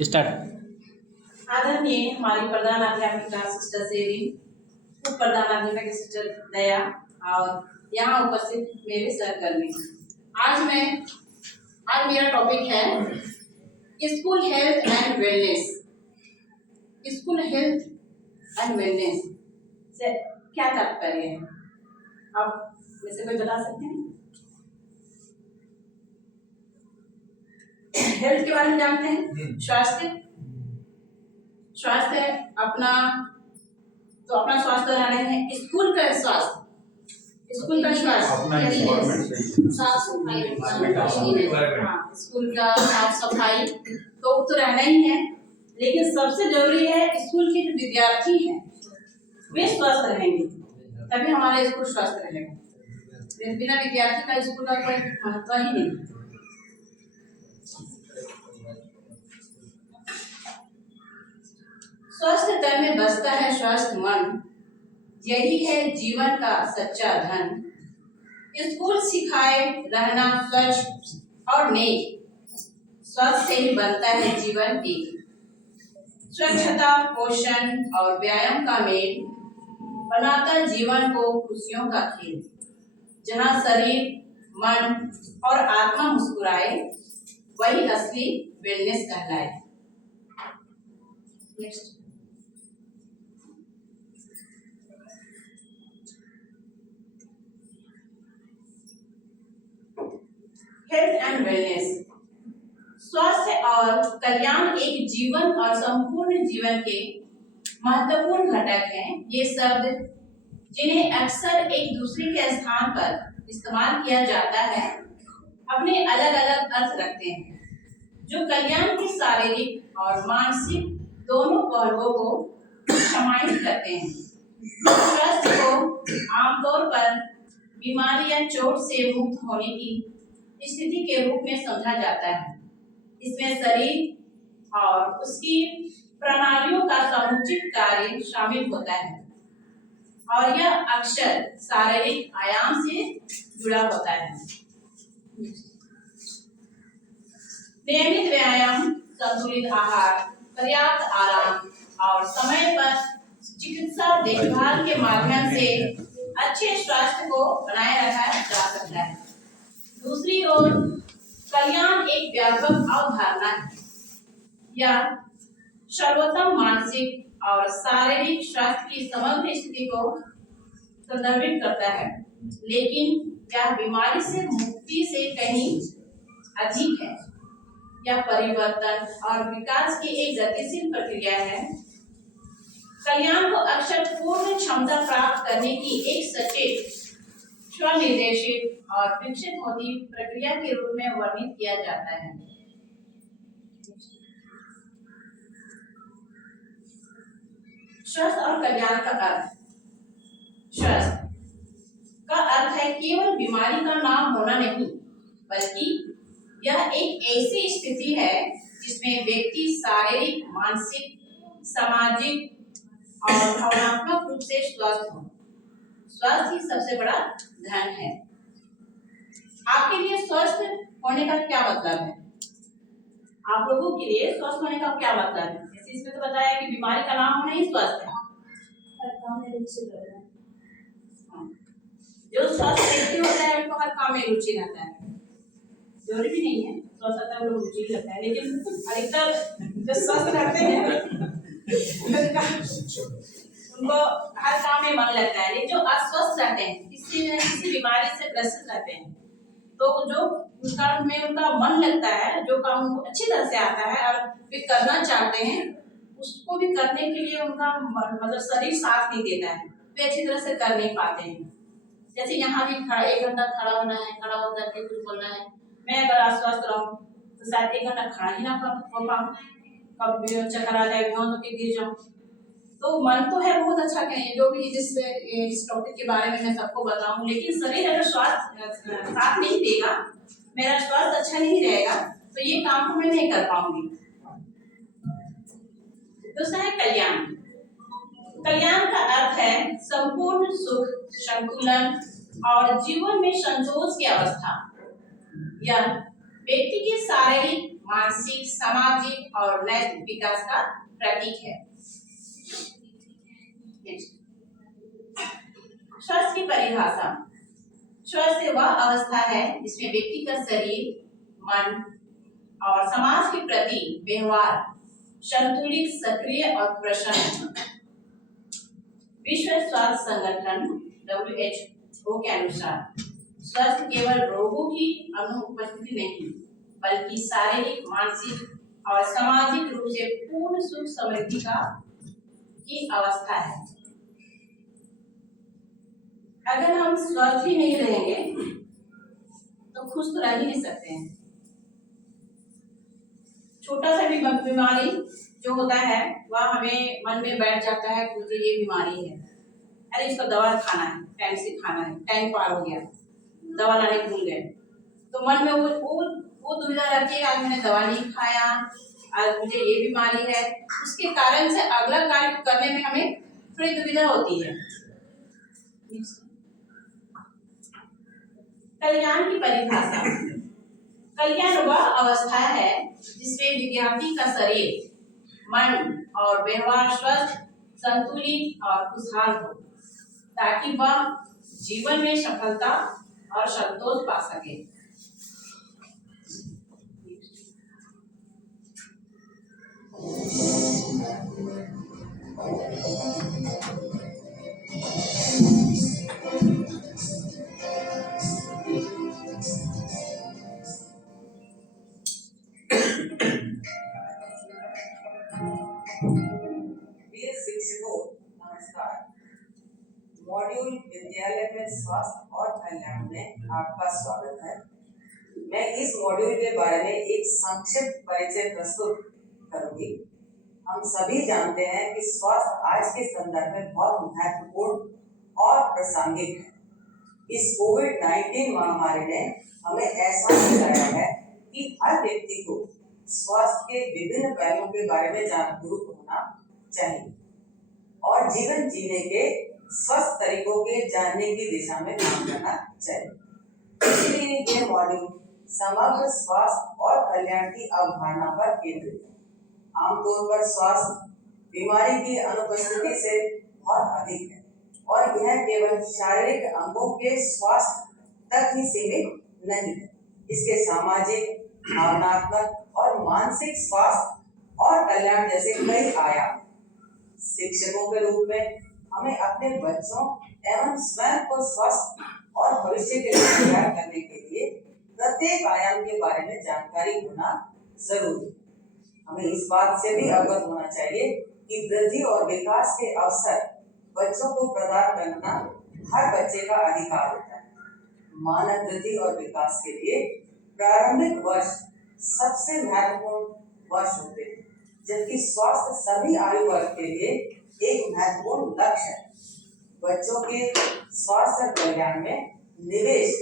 Start. आदरणीय हमारी प्रधान अध्यापिका सिस्टर सेरी, उप प्रधान अध्यापिका सिस्टर दया और यहाँ उपस्थित मेरे सहकर्मी। आज मेरा टॉपिक है school health and wellness. School health and wellness से क्या तात्पर्य है, आप में से कोई बता सकते हैं? हेल्थ के बारे में जानते हैं, स्वास्थ्य अपना स्वास्थ्य बना रहे हैं। स्कूल का स्वास्थ्य साफ सफाई, स्कूल का साफ सफाई तो रहना ही है, लेकिन सबसे जरूरी है स्कूल के जो विद्यार्थी हैं वे स्वस्थ रहेंगे, तभी हमारा स्कूल स्वस्थ रहेगा। बिना विद्यार्थी का स्कूल का कोई महत्व ही नहीं। स्वस्थ तन में बसता है स्वस्थ मन, यही है जीवन का सच्चा धन। स्कूल सिखाए रहना स्वच्छ और नेक, स्वस्थ से ही बनता है जीवन एक। स्वच्छता, पोषण और व्यायाम का मेल बनाता जीवन को खुशियों का खेल। जहाँ शरीर, मन और आत्मा मुस्कुराए, वही असली वेलनेस कहलाए। नेक्स्ट। हेल्थ एंड वेलनेस, स्वास्थ्य और कल्याण एक जीवन और संपूर्ण जीवन के महत्वपूर्ण घटक हैं। ये शब्द जिन्हें अक्सर एक दूसरे के स्थान पर इस्तेमाल किया जाता है, अपने अलग अलग अर्थ रखते हैं, जो कल्याण के शारीरिक और मानसिक दोनों पहलुओं को समाहित करते हैं। स्वास्थ्य को आमतौर पर बीमारी या चोट से मुक्त होने की स्थिति के रूप में समझा जाता है। इसमें शरीर और उसकी प्रणालियों का समुचित कार्य शामिल होता है और यह अक्सर शारीरिक आयाम से जुड़ा होता है। नियमित व्यायाम, संतुलित आहार, पर्याप्त आराम और समय पर चिकित्सा देखभाल के माध्यम से अच्छे स्वास्थ्य को बनाए रखा जा सकता है। दूसरी ओर कल्याण एक व्यापक अवधारणा है। यह सर्वोत्तम मानसिक और शारीरिक स्वास्थ्य की समग्र स्थिति को संदर्भित करता है, लेकिन यह बीमारी से मुक्ति से कहीं अधिक है। यह परिवर्तन और विकास की एक गतिशील प्रक्रिया है। कल्याण को अक्सर पूर्ण क्षमता प्राप्त करने की एक सचेत, स्वनिर्देशित और विकसित होती प्रक्रिया के रूप में वर्णित किया जाता है। स्वस्थ और कल्याण का अर्थ। स्वस्थ का अर्थ है केवल बीमारी का नाम होना नहीं, बल्कि यह एक ऐसी स्थिति है जिसमें व्यक्ति शारीरिक, मानसिक, सामाजिक और भावनात्मक रूप से स्वस्थ हो। स्वास्थ्य ही सबसे बड़ा धन है। आपके लिए स्वस्थ होने का क्या मतलब है? आप लोगों के लिए स्वस्थ होने का क्या मतलब है? जैसे इसमें तो बताया कि बीमारी का नाम होना ही स्वस्थ है। हर काम में रुचि रहता है। जो स्वस्थ व्यक्ति होता है उनको हर काम में रुचि रहता है। जरूरी भी नहीं है स्वस्थ होता है लोग रुचि रहता है, लेकिन अधिकतर जो स्वस्थ रहते हैं उनको हर काम में मन लगता है। लेकिन जो अस्वस्थ रहते हैं, किसी बीमारी से ग्रसित रहते हैं, तो जो काम में उनका मन लगता है, जो काम उनको अच्छी तरह से आता है और वे करना चाहते हैं, उसको भी करने के लिए उनका मतलब शरीर साथ नहीं देता है, वे अच्छी तरह से कर नहीं पाते हैं। जैसे यहाँ भी 1 घंटा खड़ा होना है, खड़ा होकर के कुछ बोलना है, मैं अगर अस्वस्थ रहूं तो शायद 1 घंटा खड़ा ही ना हो पाऊं, कब चक्कर आ जाए, बेहोश होकर गिर जाऊं। तो मन तो है बहुत अच्छा कहें, जो भी इस टॉपिक के बारे में मैं सबको बताऊं, लेकिन शरीर अगर स्वास्थ्य साथ नहीं देगा, मेरा स्वास्थ्य अच्छा नहीं रहेगा, तो ये काम को मैं नहीं कर पाऊंगी। दूसरा है कल्याण। कल्याण का अर्थ है संपूर्ण सुख, संतुलन और जीवन में संतोष की अवस्था। यह व्यक्ति के शारीरिक, मानसिक, सामाजिक और नैतिक विकास का प्रतीक है। स्वस्थ की परिभाषा। स्वस्थ वह अवस्था है जिसमें व्यक्ति का शरीर, मन और समाज के प्रति व्यवहार संतुलित, सक्रिय और प्रसन्न। विश्व स्वास्थ्य संगठन WHO के अनुसार स्वस्थ केवल रोगों की अनुपस्थिति नहीं, बल्कि शारीरिक, मानसिक और सामाजिक रूप से पूर्ण सुख समृद्धि की अवस्था है। अगर हम स्वस्थ ही नहीं रहेंगे तो खुश तो रह ही नहीं सकते हैं। छोटा सा भी बीमारी जो होता है वह हमें मन में बैठ जाता है कि मुझे ये बीमारी है, अरे इसको दवा खाना है, टाइम से खाना है, टाइम पार हो गया, दवा लाने भूल गए, तो मन में वो दुविधा रहती है, आज मैंने दवा नहीं खाया, आज मुझे ये बीमारी है। उसके कारण से अगला कार्य करने में हमें थोड़ी दुविधा होती है। कल्याण की परिभाषा। कल्याण वह अवस्था है जिसमें विद्यार्थी का शरीर, मन और व्यवहार स्वस्थ, संतुलित और खुशहाल हो, ताकि वह जीवन में सफलता और संतोष पा सके। शिक्षकों नमस्कार। मॉड्यूल विद्यालय में स्वास्थ्य और कल्याण में आपका स्वागत है। मैं इस मॉड्यूल के बारे में एक संक्षिप्त परिचय प्रस्तुत करूंगी। हम सभी जानते हैं कि स्वास्थ्य आज के संदर्भ में बहुत महत्वपूर्ण और प्रासंगिक है। इस कोविड-19 महामारी ने हमें एहसास दिलाया है कि हर व्यक्ति को स्वास्थ्य के विभिन्न पहलुओं के बारे में जागरूक होना चाहिए और जीवन जीने के स्वस्थ तरीकों के जानने की दिशा में काम करना चाहिए। इसलिए यह मॉड्यूल समग्र स्वास्थ्य और कल्याण की अवधारणा पर केंद्रित है। आमतौर पर स्वास्थ्य बीमारी की अनुपस्थिति से बहुत अधिक है और यह केवल शारीरिक अंगों के स्वास्थ्य तक ही सीमित नहीं है। इसके सामाजिक, भावनात्मक और मानसिक स्वास्थ्य और कल्याण जैसे कई आयाम। शिक्षकों के रूप में हमें अपने बच्चों एवं स्वयं को स्वस्थ और भविष्य के लिए तैयार करने के लिए प्रत्येक आयाम के बारे में जानकारी होना जरूरी है। हमें इस बात से भी अवगत होना चाहिए कि वृद्धि और विकास के अवसर बच्चों को प्रदान करना हर बच्चे का अधिकार होता है। मानव वृद्धि और विकास के लिए प्रारंभिक वर्ष सबसे महत्वपूर्ण वर्ष होते हैं, जबकि स्वास्थ्य सभी आयु वर्ग के लिए एक महत्वपूर्ण लक्ष्य है। बच्चों के स्वास्थ्य और कल्याण में निवेश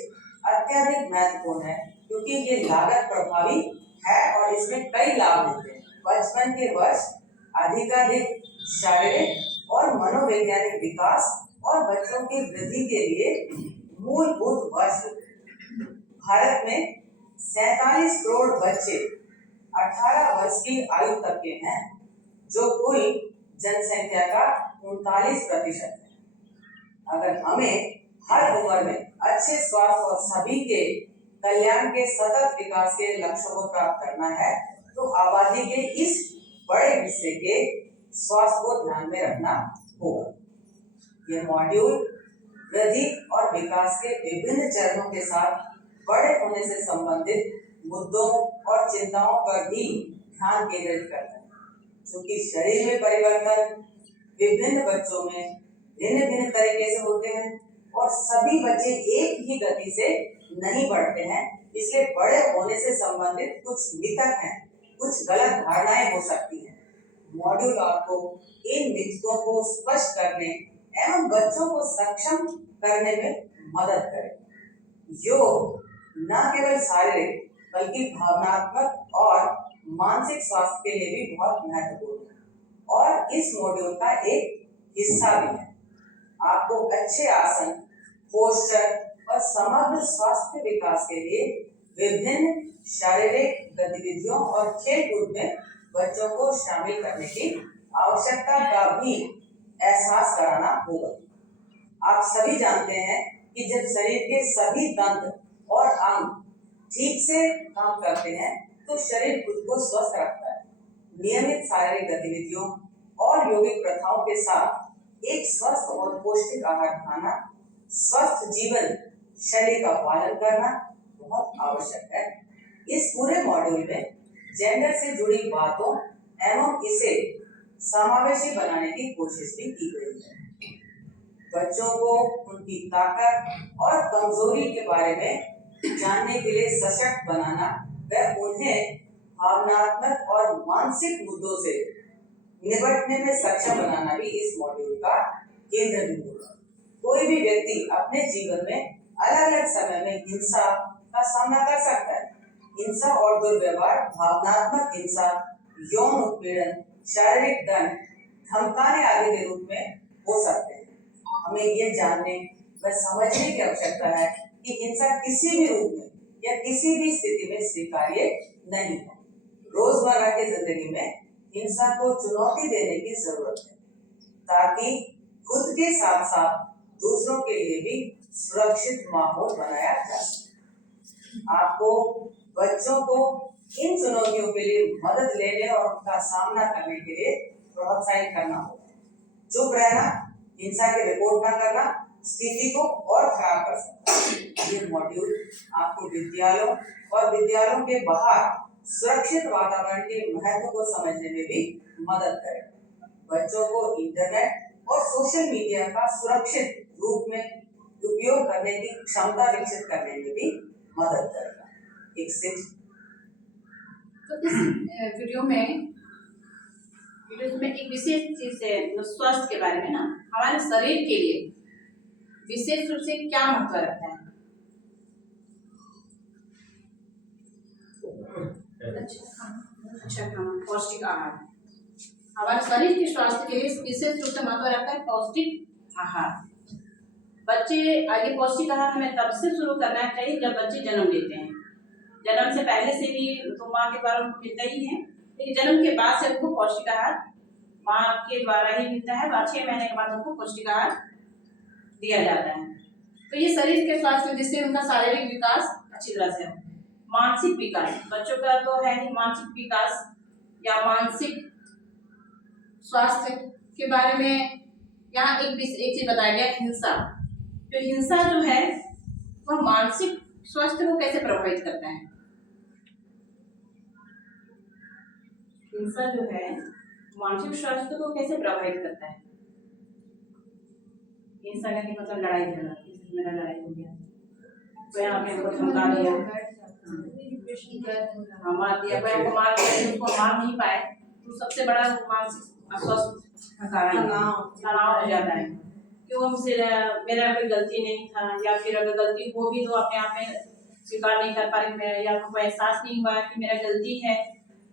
अत्यधिक महत्वपूर्ण है क्योंकि ये लागत प्रभावी है और इसमें कई लाभ होते हैं। बचपन के वर्ष अधिकाधिक शारीरिक और मनोवैज्ञानिक विकास और बच्चों की वृद्धि के लिए मूलभूत वर्ष होते हैं। भारत में 47 करोड़ बच्चे 18 वर्ष की आयु तक के हैं, जो कुल जनसंख्या का 39% है। अगर हमें हर उम्र में अच्छे स्वास्थ्य और सभी के कल्याण के सतत विकास के लक्ष्यों को प्राप्त करना है, तो आबादी के इस बड़े हिस्से के स्वास्थ्य को ध्यान में रखना होगा। यह मॉड्यूल वृद्धि और विकास के विभिन्न चरणों के साथ बड़े होने से संबंधित मुद्दों और चिंताओं पर भी ध्यान केंद्रित करता है। क्योंकि शरीर में परिवर्तन विभिन्न बच्चों में भिन्न भिन्न तरीके से होते हैं और सभी बच्चे एक ही गति से नहीं बढ़ते हैं, इसलिए बड़े होने से संबंधित कुछ मिथक हैं, कुछ गलत धारणाएं हो सकती हैं। मॉड्यूल आपको इन मिथकों को स्पष्ट करने एवं बच्चों को सक्षम करने में मदद करेगा। योग न केवल शारीरिक बल्कि भावनात्मक और मानसिक स्वास्थ्य के लिए भी बहुत महत्वपूर्ण है और इस मॉड्यूल का एक हिस्सा भी है। आपको अच्छे आसन, पोस्चर और समग्र स्वास्थ्य विकास के लिए विभिन्न शारीरिक गतिविधियों और खेल कूद में बच्चों को शामिल करने की आवश्यकता का भी एहसास कराना होगा। आप सभी जानते हैं कि जब शरीर के सभी तंत्र और अंग ठीक से काम करते हैं तो शरीर खुद को स्वस्थ रखता है। नियमित शारीरिक गतिविधियों और यौगिक प्रथाओं के साथ एक स्वस्थ और पौष्टिक आहार खाना, स्वस्थ जीवन शैली का पालन करना बहुत आवश्यक है। इस पूरे मॉड्यूल में जेंडर से जुड़ी बातों एवं इसे समावेशी बनाने की कोशिश भी की गई है। बच्चों को उनकी ताकत और कमजोरी के बारे में जानने के लिए सशक्त बनाना व उन्हें भावनात्मक और मानसिक मुद्दों से निपटने में सक्षम बनाना भी इस मॉड्यूल का केंद्र बिंदु है। कोई भी व्यक्ति अपने जीवन में अलग अलग समय में हिंसा का सामना कर सकता है। हिंसा और दुर्व्यवहार भावनात्मक हिंसा, यौन उत्पीड़न, शारीरिक दंड, धमकाने आदि के रूप में हो सकते हैं। हमें ये जानने व समझने की आवश्यकता है कि हिंसा किसी भी रूप में या किसी भी स्थिति में स्वीकार्य नहीं है। रोजमर्रा की जिंदगी में हिंसा को चुनौती देने की जरूरत है ताकि खुद के साथ साथ दूसरों के लिए भी सुरक्षित माहौल बनाया जा सके। आपको बच्चों को इन चुनौतियों के लिए मदद लेने और उनका सामना करने के लिए प्रोत्साहित करना होगा। चुप रहना, हिंसा की रिपोर्ट न करना स्थिति को और खराब कर सकता है। ये मॉड्यूल आपको विद्यालयों और विद्यालयों के बाहर सुरक्षित वातावरण के महत्व को समझने में भी मदद करेगा। बच्चों को इंटरनेट और सोशल मीडिया का सुरक्षित रूप में उपयोग करने की क्षमता विकसित करने में भी मदद करेगा। तो इस वीडियो में एक विशेष चीज है, स्वास्थ्य के बारे में ना, हमारे शरीर के लिए विशेष रूप से क्या महत्व रखता है। अच्छा खाना, पौष्टिक आहार हमारे शरीर के स्वास्थ्य के लिए विशेष रूप से महत्व रखता है। पौष्टिक आहार बच्चे आगे पौष्टिक आहार हमें तब से शुरू करना चाहिए जब बच्चे जन्म लेते हैं। जन्म से पहले से भी तो माँ के द्वारा उनको मिलता ही है, लेकिन जन्म के बाद से उनको पौष्टिक आहार माँ के द्वारा ही मिलता है। 6 महीने के बाद उनको पौष्टिक आहार दिया जाता है। तो ये शरीर के स्वास्थ्य जिससे उनका शारीरिक विकास अच्छी तरह से हो। मानसिक विकास बच्चों का तो है ही, मानसिक विकास या मानसिक स्वास्थ्य के बारे में यहाँ एक चीज बताया गया, हिंसा। तो हिंसा जो है वह मानसिक स्वास्थ्य को कैसे प्रभावित करता है। हिंसा जो है मानसिक स्वास्थ्य को कैसे प्रभावित करता है। हिंसा का मतलब लड़ाई झगड़ा, मेरा लड़ाई हो गया तो यहाँ पे हमको धमका दिया, मार दिया, कोई मार दिया, उसको मार नहीं पाए तो सबसे बड़ा मानसिक अस्वस्थ का कारण तनाव हो जाता है कि वो हमसे मेरा कोई गलती नहीं था, या फिर अगर गलती हो भी तो अपने आप में स्वीकार नहीं कर पा रहे, या हमको एहसास नहीं हुआ कि मेरा गलती है,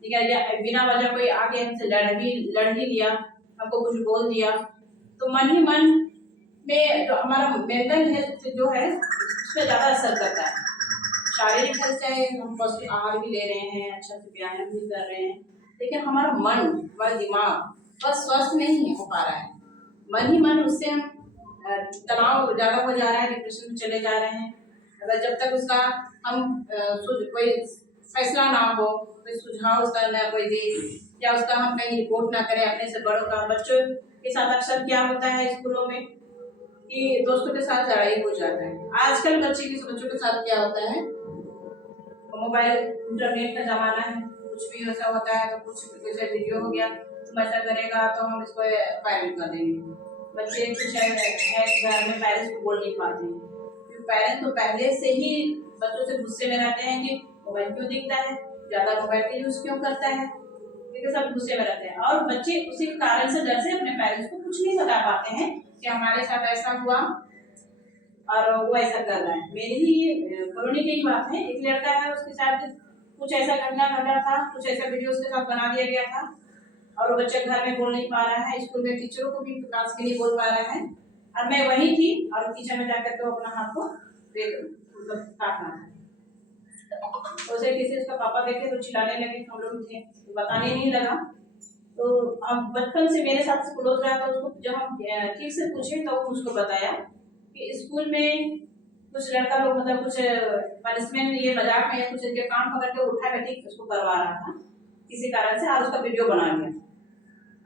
ठीक है, या बिना वजह कोई आगे हमसे लड़ ही लिया, हमको कुछ बोल दिया, तो मन ही मन में जो हमारा मेंटल हेल्थ जो है उस पर ज्यादा असर करता है। शारीरिक हेल्थ चाहे हम पौष्टिक आहार भी ले रहे हैं, अच्छा से व्यायाम भी कर रहे हैं, लेकिन हमारा मन, हमारा दिमाग बस स्वस्थ नहीं हो पा रहा है। मन ही मन उससे हम तनाव ज्यादा हो जा रहा है, डिप्रेशन में चले जा रहे हैं। अगर जब तक उसका हम कोई फैसला ना हो, कोई सुझाव उसका ना कोई दे, या उसका हम कहीं रिपोर्ट ना करें अपने से बड़ों का। बच्चों के साथ अक्सर क्या होता है स्कूलों में कि दोस्तों के साथ लड़ाई हो जाता है। आजकल बच्चों के साथ क्या होता है, मोबाइल इंटरनेट का जमाना है, कुछ भी ऐसा होता है तो कुछ जैसे वीडियो हो गया, तुम ऐसा करेगा तो हम इसको वायरल कर देंगे। बच्चे कुछ है घर में पेरेंट्स को बोल नहीं पाते हैं, क्योंकि पेरेंट्स तो पहले से ही बच्चों से गुस्से में रहते हैं कि मोबाइल क्यों दिखता है, ज्यादा मोबाइल का यूज क्यों करता है, क्योंकि सब गुस्से में रहते हैं। और बच्चे उसी कारण से डर से अपने पेरेंट्स को कुछ नहीं बता पाते हैं कि हमारे साथ ऐसा हुआ और वो ऐसा कर रहा है। मेरी ही कॉलोनी की ही बात है, एक लड़का है, उसके साथ कुछ ऐसा घटना घटा था, कुछ ऐसा वीडियो उसके साथ बना दिया गया था, और वो बच्चा घर में बोल नहीं पा रहा है, स्कूल में टीचरों को भी क्लास के लिए बोल पा रहा है, और मैं वही थी और किचन में जाकर के अपना हाथ को मतलब काटना था। तो उसे किसी उसका पापा देखे तो चिल्लाने लगे, हम लोग थे तो बताने नहीं लगा। तो अब बचपन से मेरे साथ क्लोज रहा, तो उसको जब हम ठीक से पूछे तो उसको बताया कि स्कूल में कुछ लड़का लोग मतलब कुछ पनिशमेंट ये मजाक में या कुछ इनके कान पकड़ के उठा बैठी उसको करवा रहा था किसी कारण से, और उसका वीडियो बना लिया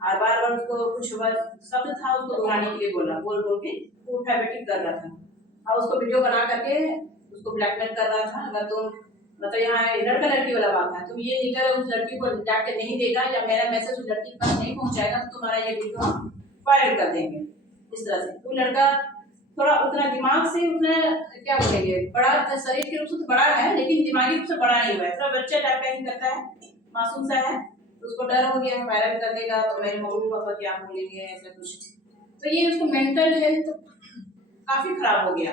और बार बार उसको कुछ शब्द था उसको दोहराने के लिए बोल बोल के वो उठा बैठी कर रहा था और उसको वीडियो बना करके उसको ब्लैकमेल कर रहा था। अगर तुम मतलब यहाँ लड़का लड़की वाला बात है, तुम ये निकल उस लड़की को जाके नहीं देगा या मेरा मैसेज उस लड़की के पास नहीं पहुंचाएगा तो तुम्हारा ये वीडियो वायरल कर देंगे। इस तरह से वो लड़का थोड़ा उतना दिमाग से उतना क्या बोलेंगे बड़ा शरीर के रूप से तो बड़ा है लेकिन दिमागी रूप से बड़ा नहीं हुआ है, थोड़ा बच्चा टाइप का ही करता है, मासूम सा है। तो उसको डर हो गया वायरल कर देगा तो मेरे मम्मी पापा क्या बोलेंगे ऐसा कुछ, तो ये उसको मेंटल हेल्थ काफी खराब हो गया।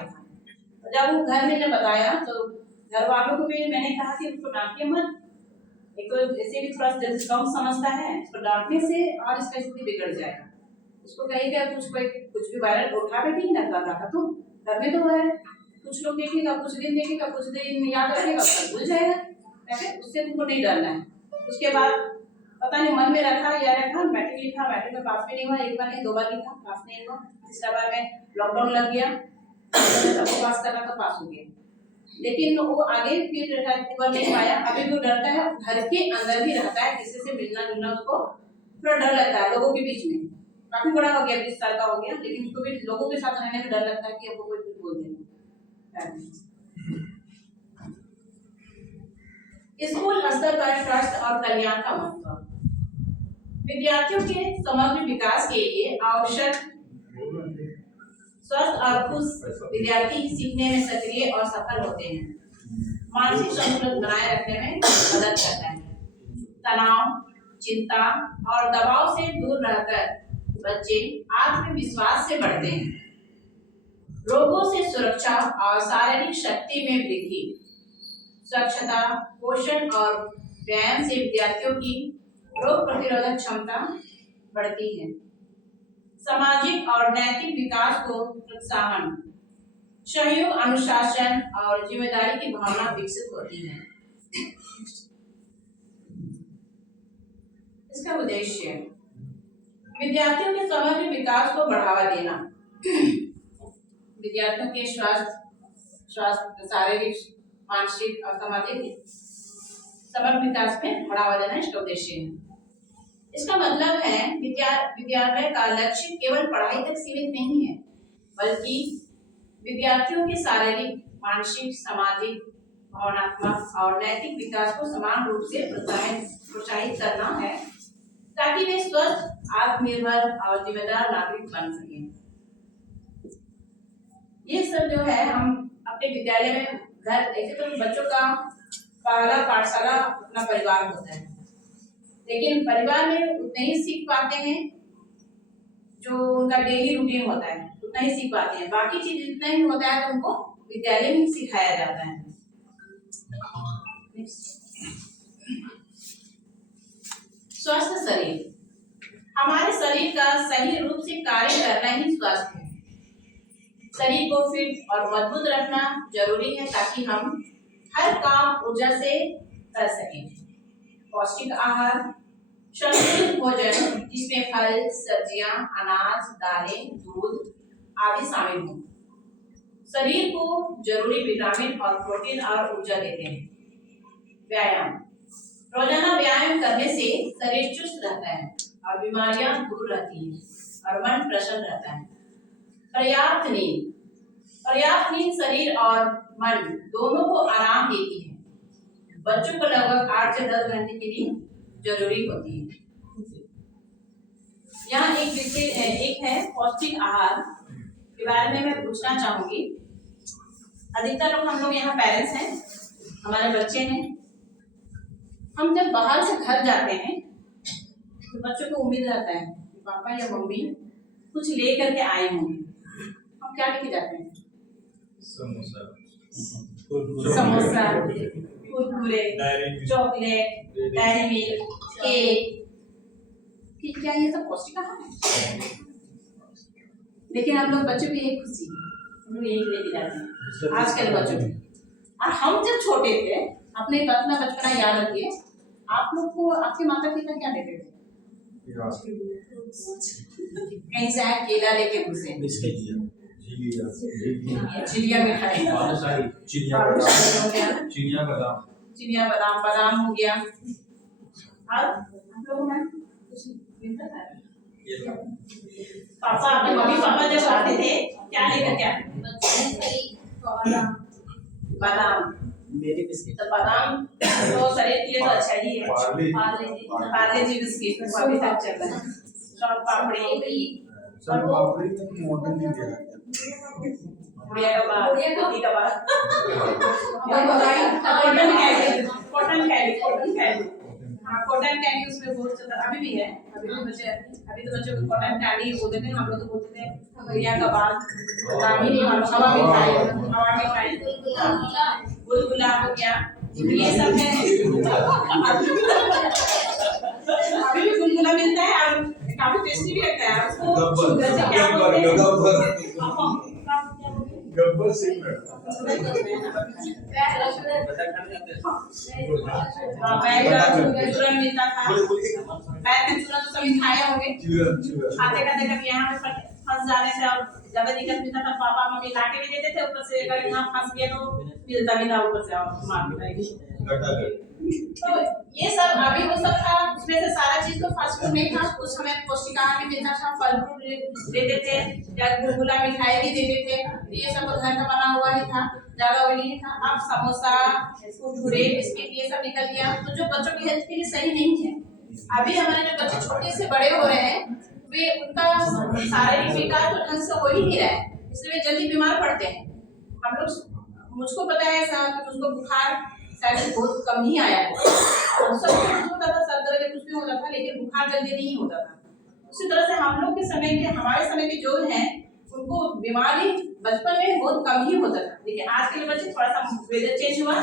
जब वो घर में ने बताया तो घर वालों को भी मैंने कहा कि उसको डांटिए मत, एक तो ऐसे भी थोड़ा कम समझता है, इसको डांटने से और इसका स्थिति बिगड़ जाएगा। उसको कहेगा कुछ भी वायरल उठा बैठी ना कर रहा था तुम घर में तो है, कुछ लोग देखेगा कुछ दिन याद रखेगा उसका भूल जाएगा, उससे तुमको नहीं डरना है। उसके बाद पता नहीं मन में रखा या रखा, मैट्रिक लिखा, मैट्रिक में पास भी नहीं हुआ, एक बार नहीं 2 बार लिखा पास नहीं हुआ, तीसरा बार में लॉकडाउन लग गया सबको पास करना तो पास हो गया, लेकिन वो आगे फिर ऊपर नहीं पाया। अभी भी डरता है, घर के अंदर भी रहता है, किसी से मिलना जुलना उसको थोड़ा डर लगता है लोगों के बीच में। काफी बड़ा हो गया 20 साल का हो गया, लेकिन उसको भी लोगों के साथ रहने में डर लगता है कि हमको कोई कुछ बोल देगा। स्कूल स्तर पर स्वास्थ्य और कल्याण का महत्व। विद्यार्थियों के समग्र विकास के लिए आवश्यक स्वस्थ और खुश विद्यार्थी सीखने में सक्रिय और सफल होते हैं, मानसिक संतुलन बनाए रखने में मदद करता है, तनाव, चिंता और दबाव से दूर रहकर बच्चे आत्मविश्वास से बढ़ते हैं, रोगों से सुरक्षा और शारीरिक शक्ति में वृद्धि, स्वच्छता, पोषण और व्यायाम से विद्यार्थियों की रोग प्रतिरोधक क्षमता बढ़ती है, सामाजिक और नैतिक विकास को प्रोत्साहन, सहयोग, अनुशासन और जिम्मेदारी की भावना विकसित होती है। इसका उद्देश्य विद्यार्थियों के समग्र विकास को बढ़ावा देना, विद्यार्थियों के स्वास्थ्य, शारीरिक, मानसिक और सामाजिक समग्र विकास में बढ़ावा देना इसका उद्देश्य है। इसका मतलब है विद्यालय का लक्ष्य केवल पढ़ाई तक सीमित नहीं है, बल्कि विद्यार्थियों के शारीरिक, मानसिक, सामाजिक, भावनात्मक और नैतिक विकास को समान रूप से प्रोत्साहित करना है, ताकि वे स्वस्थ, आत्मनिर्भर और जिम्मेदार नागरिक बन सकें। ये सब जो है हम अपने विद्यालय में घर ऐसे तो बच्चों का पहला पाठशाला अपना परिवार होता है, लेकिन परिवार में उतने ही सीख पाते हैं जो उनका डेली रूटीन होता है, उतना ही सीख पाते हैं, बाकी चीज जितना ही होता है तो उनको विद्यालय में सिखाया जाता है। स्वस्थ शरीर, हमारे शरीर का सही रूप से कार्य करना ही स्वास्थ्य है। शरीर को फिट और मजबूत रखना जरूरी है ताकि हम हर काम ऊर्जा से कर सकें। पौष्टिक आहार, संतुलित भोजन जिसमें फल, सब्जियां, अनाज, दालें, दूध आदि शामिल हों, शरीर को जरूरी विटामिन और प्रोटीन और ऊर्जा देते हैं। व्यायाम, रोजाना व्यायाम करने से शरीर चुस्त रहता है और बीमारियां दूर रहती हैं और मन प्रसन्न रहता है। पर्याप्त नींद, पर्याप्त नींद शरीर और मन दोनों को आराम देती है। बच्चों को लगभग 8 से 10 घंटे की नींद जरूरी होती है। यहाँ एक है पौष्टिक आहार के बारे में मैं पूछना चाहूंगी। अधिकतर लोग हम लोग यहाँ पेरेंट्स हैं, हमारे बच्चे हैं, हम जब बाहर से घर जाते हैं तो बच्चों को उम्मीद रहता है कि पापा या मम्मी कुछ ले करके आए होंगे। हम क्या लेके जाते हैं? Samosa, Kurkure, chocolate, dairy milk, cake, क्या ये सब पौष्टिक आहार है? लेकिन हम लोग बच्चों की यही खुशी, हम लोग यही लेके जाते हैं आजकल बच्चों की। और हम जब छोटे थे अपने अपना बचपना याद रखिए। आप लोग को आपके माता पिता क्या देते थे? कहीं से आए केला लेके घुसे, चिड़िया मिठाई, चिड़िया बादाम, बादाम हो गया। और हम लोगों में कुछ मिलता था? पापा, अपने मम्मी पापा जब आते थे क्या लेकर के आते? बादाम, मेरी बिस्किट। तो बादाम तो शरीर के लिए तो अच्छा ही है। पार्ले जी बिस्किट अभी तक चल रहा है। शॉर्ट पापड़ी, सब पापड़ी में मॉडल नहीं दिया गुड़िया का बात, कॉटन कैंडी, हाँ कॉटन कैंडी उसमें बहुत चलता, अभी भी है, अभी तो बच्चों को कॉटन कैंडी बोलते थे, हम लोग तो बोलते थे गुड़िया का बात, दामिनी हवा मिठाई, गुलगुला हो गया, ये सब है। अभी भी गुलगुला मिलता है और काफी टेस्टी भी लगता है। उसको गब्बर सिंह चूरन मिलता था, पैर में चूरन तो सभी खाए होंगे, खाते खाते कभी यहाँ पे फंस जाने से और ज्यादा दिक्कत मिलता था, पापा मम्मी लाके भी देते थे, ऊपर से अगर यहाँ फंस गए तो मिलता भी था ऊपर से और मार पिटाई। तो ये सब अभी वो सब था, उसमें से सारा चीज तो फास्ट फूड नहीं था, कुछ हमें पौष्टिक आहार भी मिलता था, फल फ्रूट देते थे या गुलगुला मिठाई भी देते थे, तो ये सब घर का बना हुआ ही था, ज्यादा ऑयली नहीं था। अब समोसा, कुरकुरे, बिस्किट ये सब निकल गया, तो जो बच्चों की हेल्थ के लिए सही नहीं है। अभी हमारे जो बच्चे छोटे से बड़े हो रहे हैं, वे उनका शारीरिक विकास तो ढंग से हो ही नहीं रहा है, इसलिए जल्दी बीमार पड़ते हैं। हम लोग, मुझको पता है साहब कि मुझको बुखार शायद बहुत कम ही आया है, सब कुछ होता था, सर दर्द कुछ भी होता था, लेकिन बुखार जल्दी नहीं होता था। उसी तरह से हम लोग के समय के, हमारे समय के जो हैं, उनको बीमारी बचपन में बहुत कम ही होता था, लेकिन आज के बच्चे थोड़ा सा वेदर चेंज हुआ,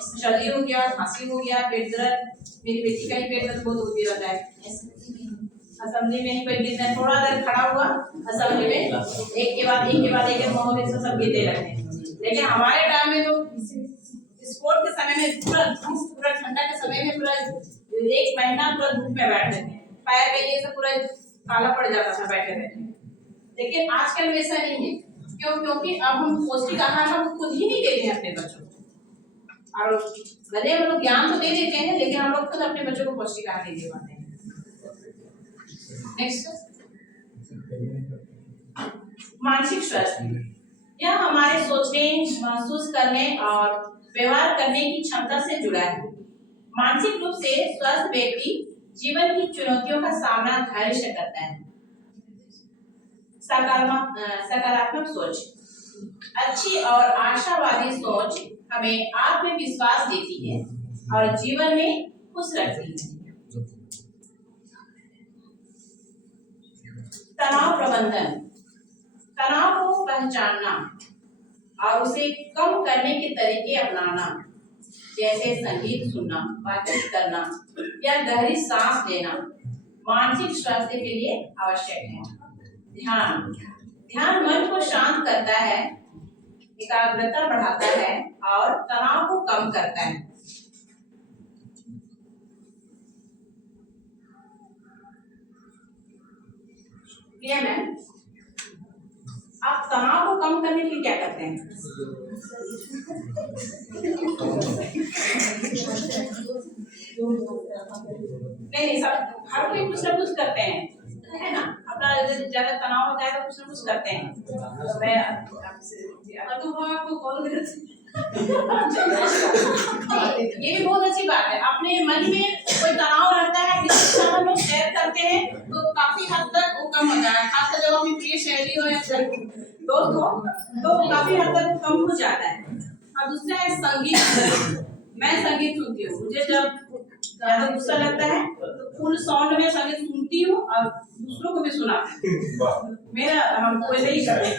सर्दी हो गया, खांसी हो गया, पेट दर्द, मेरी बेटी का ही पेट दर्द बहुत होती रहता है। असेंबली में ही कोई गिरना, थोड़ा देर खड़ा हुआ असेंबली में, एक के बाद एक मोहल्ले से सब गिरते रहते हैं। लेकिन हमारे टाइम में तो स्पोर्ट के समय में पूरा ठंडा के समय में पूरा 1 महीना पूरा धूप में बैठते थे, पैर में ये सब पूरा काला पड़ जाता था बैठे बैठे। लेकिन आजकल वैसा नहीं है, क्यों? क्योंकि अब हम पौष्टिक आहार हम खुद ही नहीं देते हैं अपने बच्चों को, और भले हम लोग ज्ञान तो दे देते हैं, लेकिन हम लोग खुद अपने बच्चों को पौष्टिक आहार नहीं दे पाते हैं। नेक्स्ट, मानसिक स्वास्थ्य, यह हमारे सोचने, महसूस करने और व्यवहार करने की क्षमता से जुड़ा है। मानसिक रूप से स्वस्थ व्यक्ति जीवन की चुनौतियों का सामना धैर्य से करता है। सकारात्मक सोच, अच्छी और आशावादी सोच हमें आत्मविश्वास देती है और जीवन में खुश रखती है। तनाव प्रबंधन, तनाव को पहचानना और उसे कम करने के तरीके अपनाना, जैसे संगीत सुनना, बातचीत करना या गहरी सांस लेना, मानसिक स्वास्थ्य के लिए आवश्यक है। ध्यान, ध्यान मन को शांत करता है, एकाग्रता बढ़ाता है और तनाव को कम करता है। प्रिया मैम, आप तनाव को कम करने के लिए क्या करते हैं? नहीं, सब हर कोई कुछ ना कुछ करते हैं, है ना? अपना ज्यादा तनाव होता है तो कुछ ना कुछ करते हैं। तो मैं आपको कॉल ये भी बहुत अच्छी बात है। अपने मन में कोई तनाव रहता है, जिसके हम लोग शेयर करते हैं तो काफी हद तक वो कम होता है, खासकर जब अपनी प्रिय सहेली हो या दोस्त हो तो काफी हद तक कम हो जाता है। और दूसरा है संगीत, मैं संगीत सुनती हूँ, मुझे जब ज्यादा गुस्सा लगता है तो फुल साउंड में संगीत सुनती हूँ और दूसरों को भी सुनाती हूँ। मेरा हम कोई नहीं करते,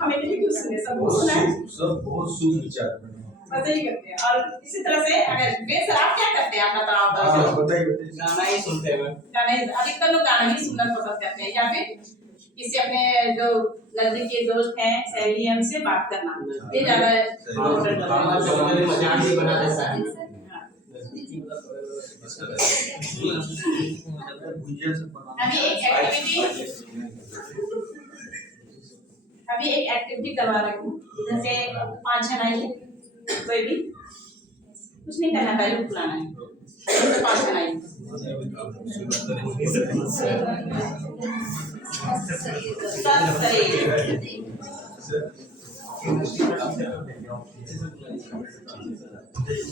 हमें नहीं क्यों सुने, सब सुना है, सब बहुत शुभ विचार पता ही करते हैं। और इसी तरह से अगर बेस आप क्या करते हैं अपना तनाव बताइए। गाना ही सुनते हैं। गाने, अधिकतर लोग गाना ही सुनना पसंद करते हैं, या फिर किसी अपने जो नजदीक के दोस्त हैं सहेली हैं उनसे बात करना ये ज्यादा मजाक भी बना देता है। अभी एक एक्टिविटी करवा रही हूँ जैसे 5 जन आइए कोई भी कुछ नहीं करना बैलून फुलाना है 5 जन आइए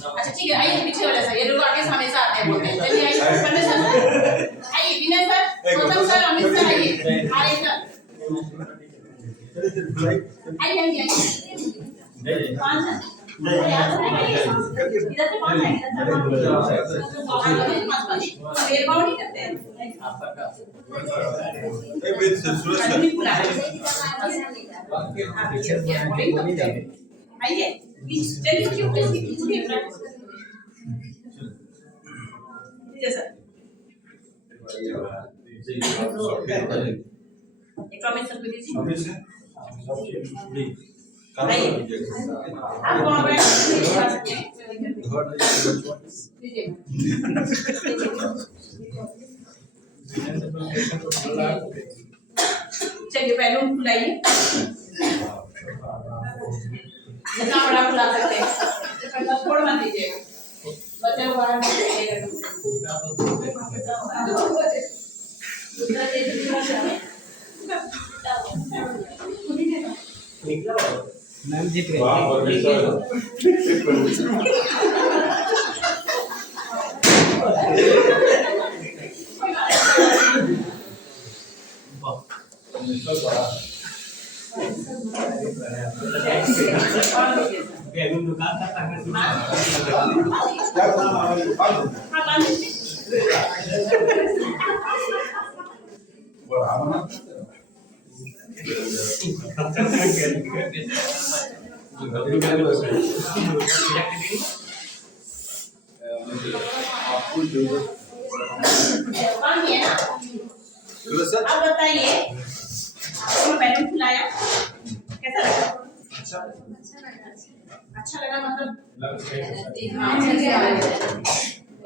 अच्छा ठीक है आइए पीछे वाले सर ये लोग आगे हमेशा आते हैं बोलते हैं चलिए आइए परमेश्वर सर आइए Vinay sir Gautam sir Amit sir आइए आइए सर आइए आइए 5 जन इधर से 5 है भेदभाव नहीं करते हैं आइए चलिए क्यों सर एक कमेंट सर को दीजिए आइए आप वहाँ बैठ सकते हैं दीजिए चलिए बैलून फुलाइए जितना बड़ा फुला सकते हैं छोड़ मत दीजिएगा बच्चे को बाहर मत दीजिएगा मैम जी अब बताइए बैलून फुलाया कैसा लगा अच्छा लगा मतलब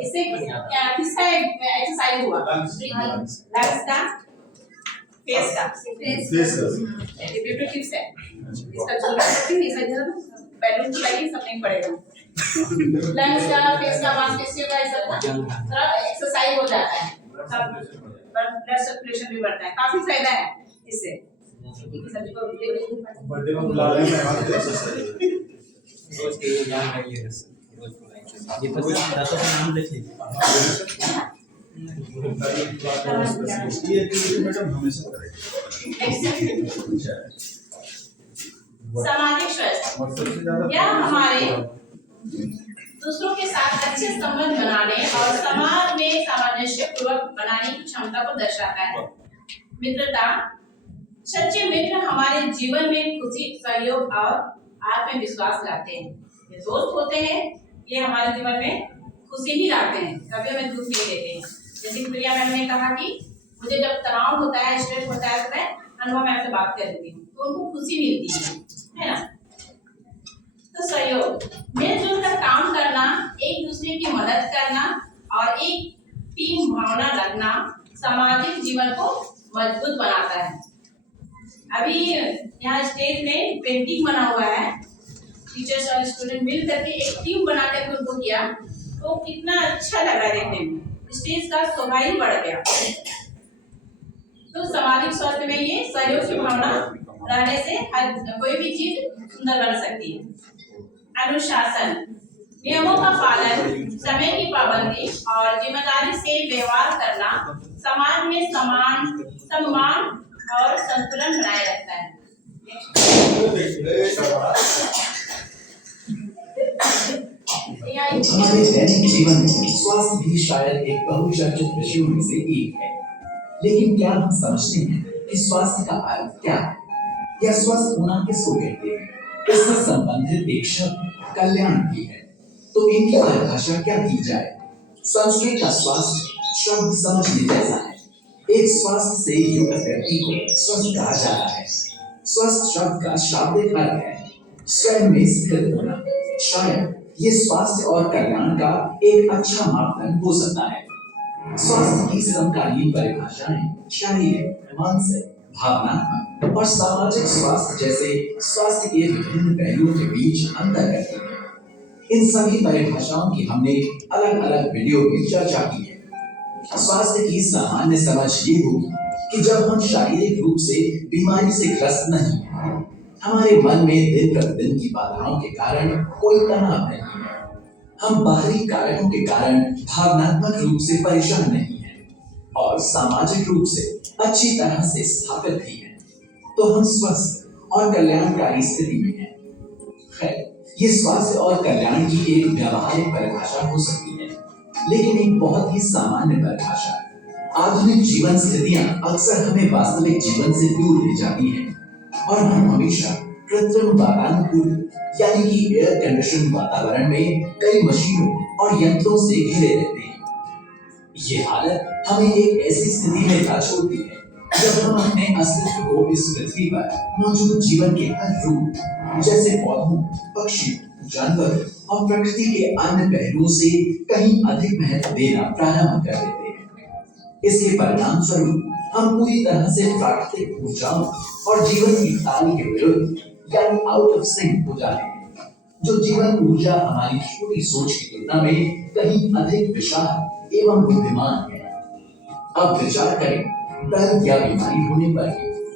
इससे क्या किसका एक्सरसाइज हुआ लंग्स का फेस का रिपीटेड टिप्स है इसका जो बैलून फुलाइए सब नहीं पड़ेगा लंग्स का फेस का मांसपेशियों का सब थोड़ा एक्सरसाइज हो जाता है ब्लड सर्कुलेशन भी बढ़ता है काफी फायदा है इससे बर्थडे में बुला रहे हैं रोज के एग्जाम है ये रोज दांतों का नाम लिख लीजिए ये मैडम हमेशा करेंगे सामाजिक स्वास्थ्य यह हमारे दूसरों के साथ अच्छे संबंध बनाने और समाज में सामंजस्य पूर्वक बनाने की क्षमता को दर्शाता है मित्रता सच्चे मित्र हमारे जीवन में खुशी सहयोग और आत्मविश्वास लाते हैं ये दोस्त होते हैं ये हमारे जीवन में खुशी ही लाते हैं कभी हमें दुख नहीं देते हैं जैसे प्रिया मैम ने कहा कि मुझे जब तनाव होता है स्ट्रेस होता है तो मैं अनुभव मैम से बात कर लेती हूँ तो उनको खुशी मिलती है ना तो सहयोग मिलजुल कर काम करना एक दूसरे की मदद करना और एक टीम भावना रखना सामाजिक जीवन को मजबूत बनाता है अभी यहाँ स्टेज में पेंटिंग बना हुआ है टीचर्स और स्टूडेंट मिल करके एक टीम बना करके उनको किया तो कितना अच्छा लग रहा है देखने में स्टेज का शोभा ही बढ़ गया तो सामाजिक स्वास्थ्य में ये सहयोग की भावना रहने से हर कोई भी चीज सुंदर बन सकती है अनुशासन नियमों का पालन समय की पाबंदी और जिम्मेदारी से व्यवहार करना समाज में सम्मान और संतुलन बनाए रखता है हमारे दैनिक जीवन में स्वास्थ्य भी शायद एक बहुचर्चित विषयों में से एक है लेकिन क्या हम समझते हैं कि स्वास्थ्य का अर्थ क्या है या स्वस्थ होना किसको कहते हैं इससे संबंधित एक शब्द कल्याण भी है तो इनकी परिभाषा क्या दी जाए संस्कृत का स्वास्थ्य शब्द समझने जैसा है एक स्वस्थ से युक्त व्यक्ति को स्वस्थ कहा जाता है। स्वस्थ शब्द का शाब्दिक अर्थ है स्वयं में स्थित होना। शायद ये स्वास्थ्य और कल्याण का एक अच्छा मापदंड हो सकता है। स्वास्थ्य की समकालीन परिभाषाएं शारीरिक, मानसिक, भावनात्मक और सामाजिक स्वास्थ्य जैसे स्वास्थ्य के विभिन्न पहलुओं के बीच अंतर करती है। इन सभी परिभाषाओं की हमने अलग अलग वीडियो में चर्चा की है। स्वास्थ्य की सामान्य समझ ये होगी कि जब हम शारीरिक रूप से बीमारी से ग्रस्त नहीं हैं, हमारे मन में दिन प्रतिदिन की बाधाओं के कारण कोई तनाव नहीं है, हम बाहरी कारकों के कारण भावनात्मक रूप से परेशान नहीं हैं और सामाजिक रूप से अच्छी तरह से स्थापित भी हैं, तो हम स्वस्थ और कल्याणकारी स्थिति में हैं। खैर, ये स्वास्थ्य और कल्याण की एक व्यावहारिक परिभाषा हो सकती है, लेकिन एक बहुत ही सामान्य परिभाषा। आधुनिक जीवन स्थितियां अक्सर हमें वास्तविक जीवन से दूर ले जाती हैं और हम हमेशा कृत्रिम वातानुकूल यानी कि एयर कंडीशन वातावरण में कई मशीनों और यंत्रों से घिरे रहते हैं। ये हालत हमें एक ऐसी स्थिति में ला छोड़ती है जब हम अपने अस्तित्व को इस पृथ्वी पर मौजूद जीवन के हर रूप जैसे पौधों, पक्षी, जानवर और प्रकृति के अन्य पहलुओं से कहीं अधिक महत्व देना प्रारंभ कर देते हैं। इसके परिणाम स्वरूप हम पूरी तरह से प्राकृतिक ऊर्जाओं और जीवन की ताल के विरुद्ध यानी आउट ऑफ सिंक हो जाते हैं, जो जीवन ऊर्जा हमारी छोटी सोच की तुलना में कहीं अधिक विशाल एवं बुद्धिमान है। अब विचार करें, दर्द या बीमारी होने पर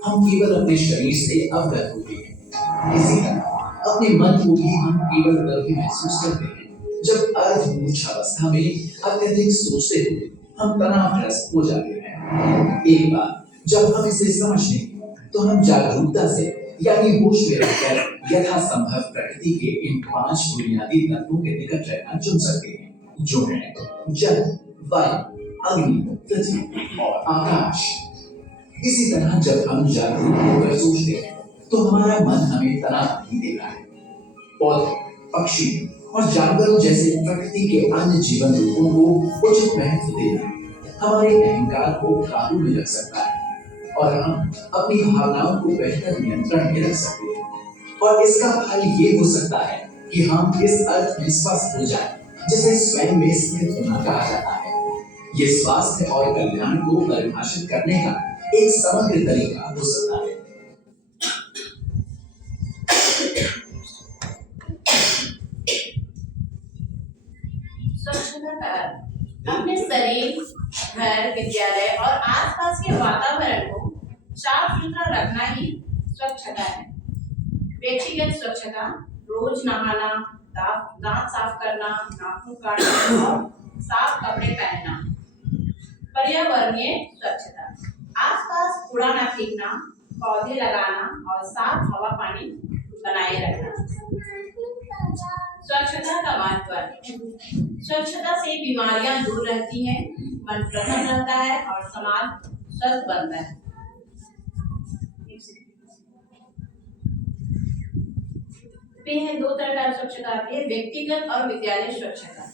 हम केवल अपने शरीर से अवगत होते हैं। इसी तरह अपने मन को भी हम केवल तभी महसूस करते हैं जब अर्धमूर्छावस्था में अत्यधिक सोचते हुए हम तनावग्रस्त हो जाते हैं। एक बार जब हम इसे समझ लें तो हम जागरूकता से यानी होश में रहकर यथासंभव प्रकृति के इन 5 बुनियादी तत्वों के निकट रहना चुन सकते हैं, जो है जल, वायु, अग्नि, पृथ्वी और आकाश। इसी तरह जब हम जागरूक होकर सोचते हैं तो हमारा मन हमें तनाव नहीं देता है। पौधे, पक्षी और जानवरों जैसे प्रकृति के अन्य जीवन रूपों को उचित महत्व देना हमारे अहंकार को काबू में रख सकता है और हम अपनी भावनाओं को बेहतर नियंत्रण में रख सकते हैं। और इसका फल ये हो सकता है कि हम इस अर्थ में स्वस्थ हो जाएं जिसे स्वयं में स्थित होना कहा जाता है। ये स्वास्थ्य और कल्याण को परिभाषित करने का एक समग्र तरीका हो सकता है। स्वच्छता का अर्थ अपने शरीर, घर, विद्यालय और आसपास के वातावरण को साफ सुथरा रखना ही स्वच्छता है। व्यक्तिगत स्वच्छता रोज नहाना, दांत साफ करना, नाखून काटना और साफ कपड़े पहनना। पर्यावरणीय स्वच्छता आसपास कूड़ा न फेंकना, पौधे लगाना और साफ हवा पानी बनाए रखना। स्वच्छता का महत्व, स्वच्छता से बीमारियां दूर रहती हैं, मन प्रसन्न रहता है और समाज स्वस्थ बनता है। दो तरह का स्वच्छता आती है, व्यक्तिगत और विद्यालय स्वच्छता।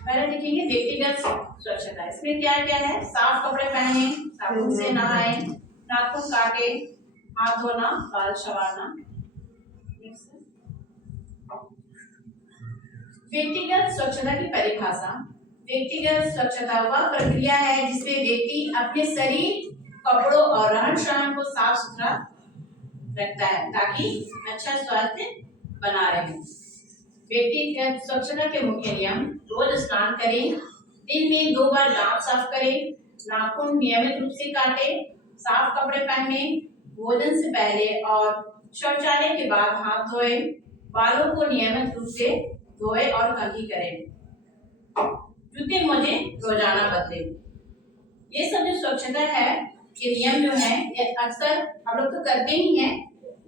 पहले देखेंगे व्यक्तिगत स्वच्छता। इसमें क्या क्या है? साफ कपड़े पहने, साबुन से नहाए, नाखून काटे, हाथ धोना, बाल संवारना। व्यक्तिगत स्वच्छता की परिभाषा। व्यक्तिगत स्वच्छता वह प्रक्रिया है जिसमें व्यक्ति अपने शरीर, कपड़ों और रहन सहन को साफ सुथरा रखता है ताकि अच्छा स्वास्थ्य बना रहे। व्यक्तिगत स्वच्छता के मुख्य नियम: रोज स्नान करें, दिन में 2 बार दांत साफ करें, नाखून नियमित रूप से काटे, साफ कपड़े पहने, भोजन से पहले और शौचालय के बाद हाथ धोए, बालों को नियमित रूप से धोए और कंघी करें, जूते मोजे रोजाना बदले। ये सब जो स्वच्छता है, ये नियम जो है, ये अक्सर हम लोग तो करते ही हैं,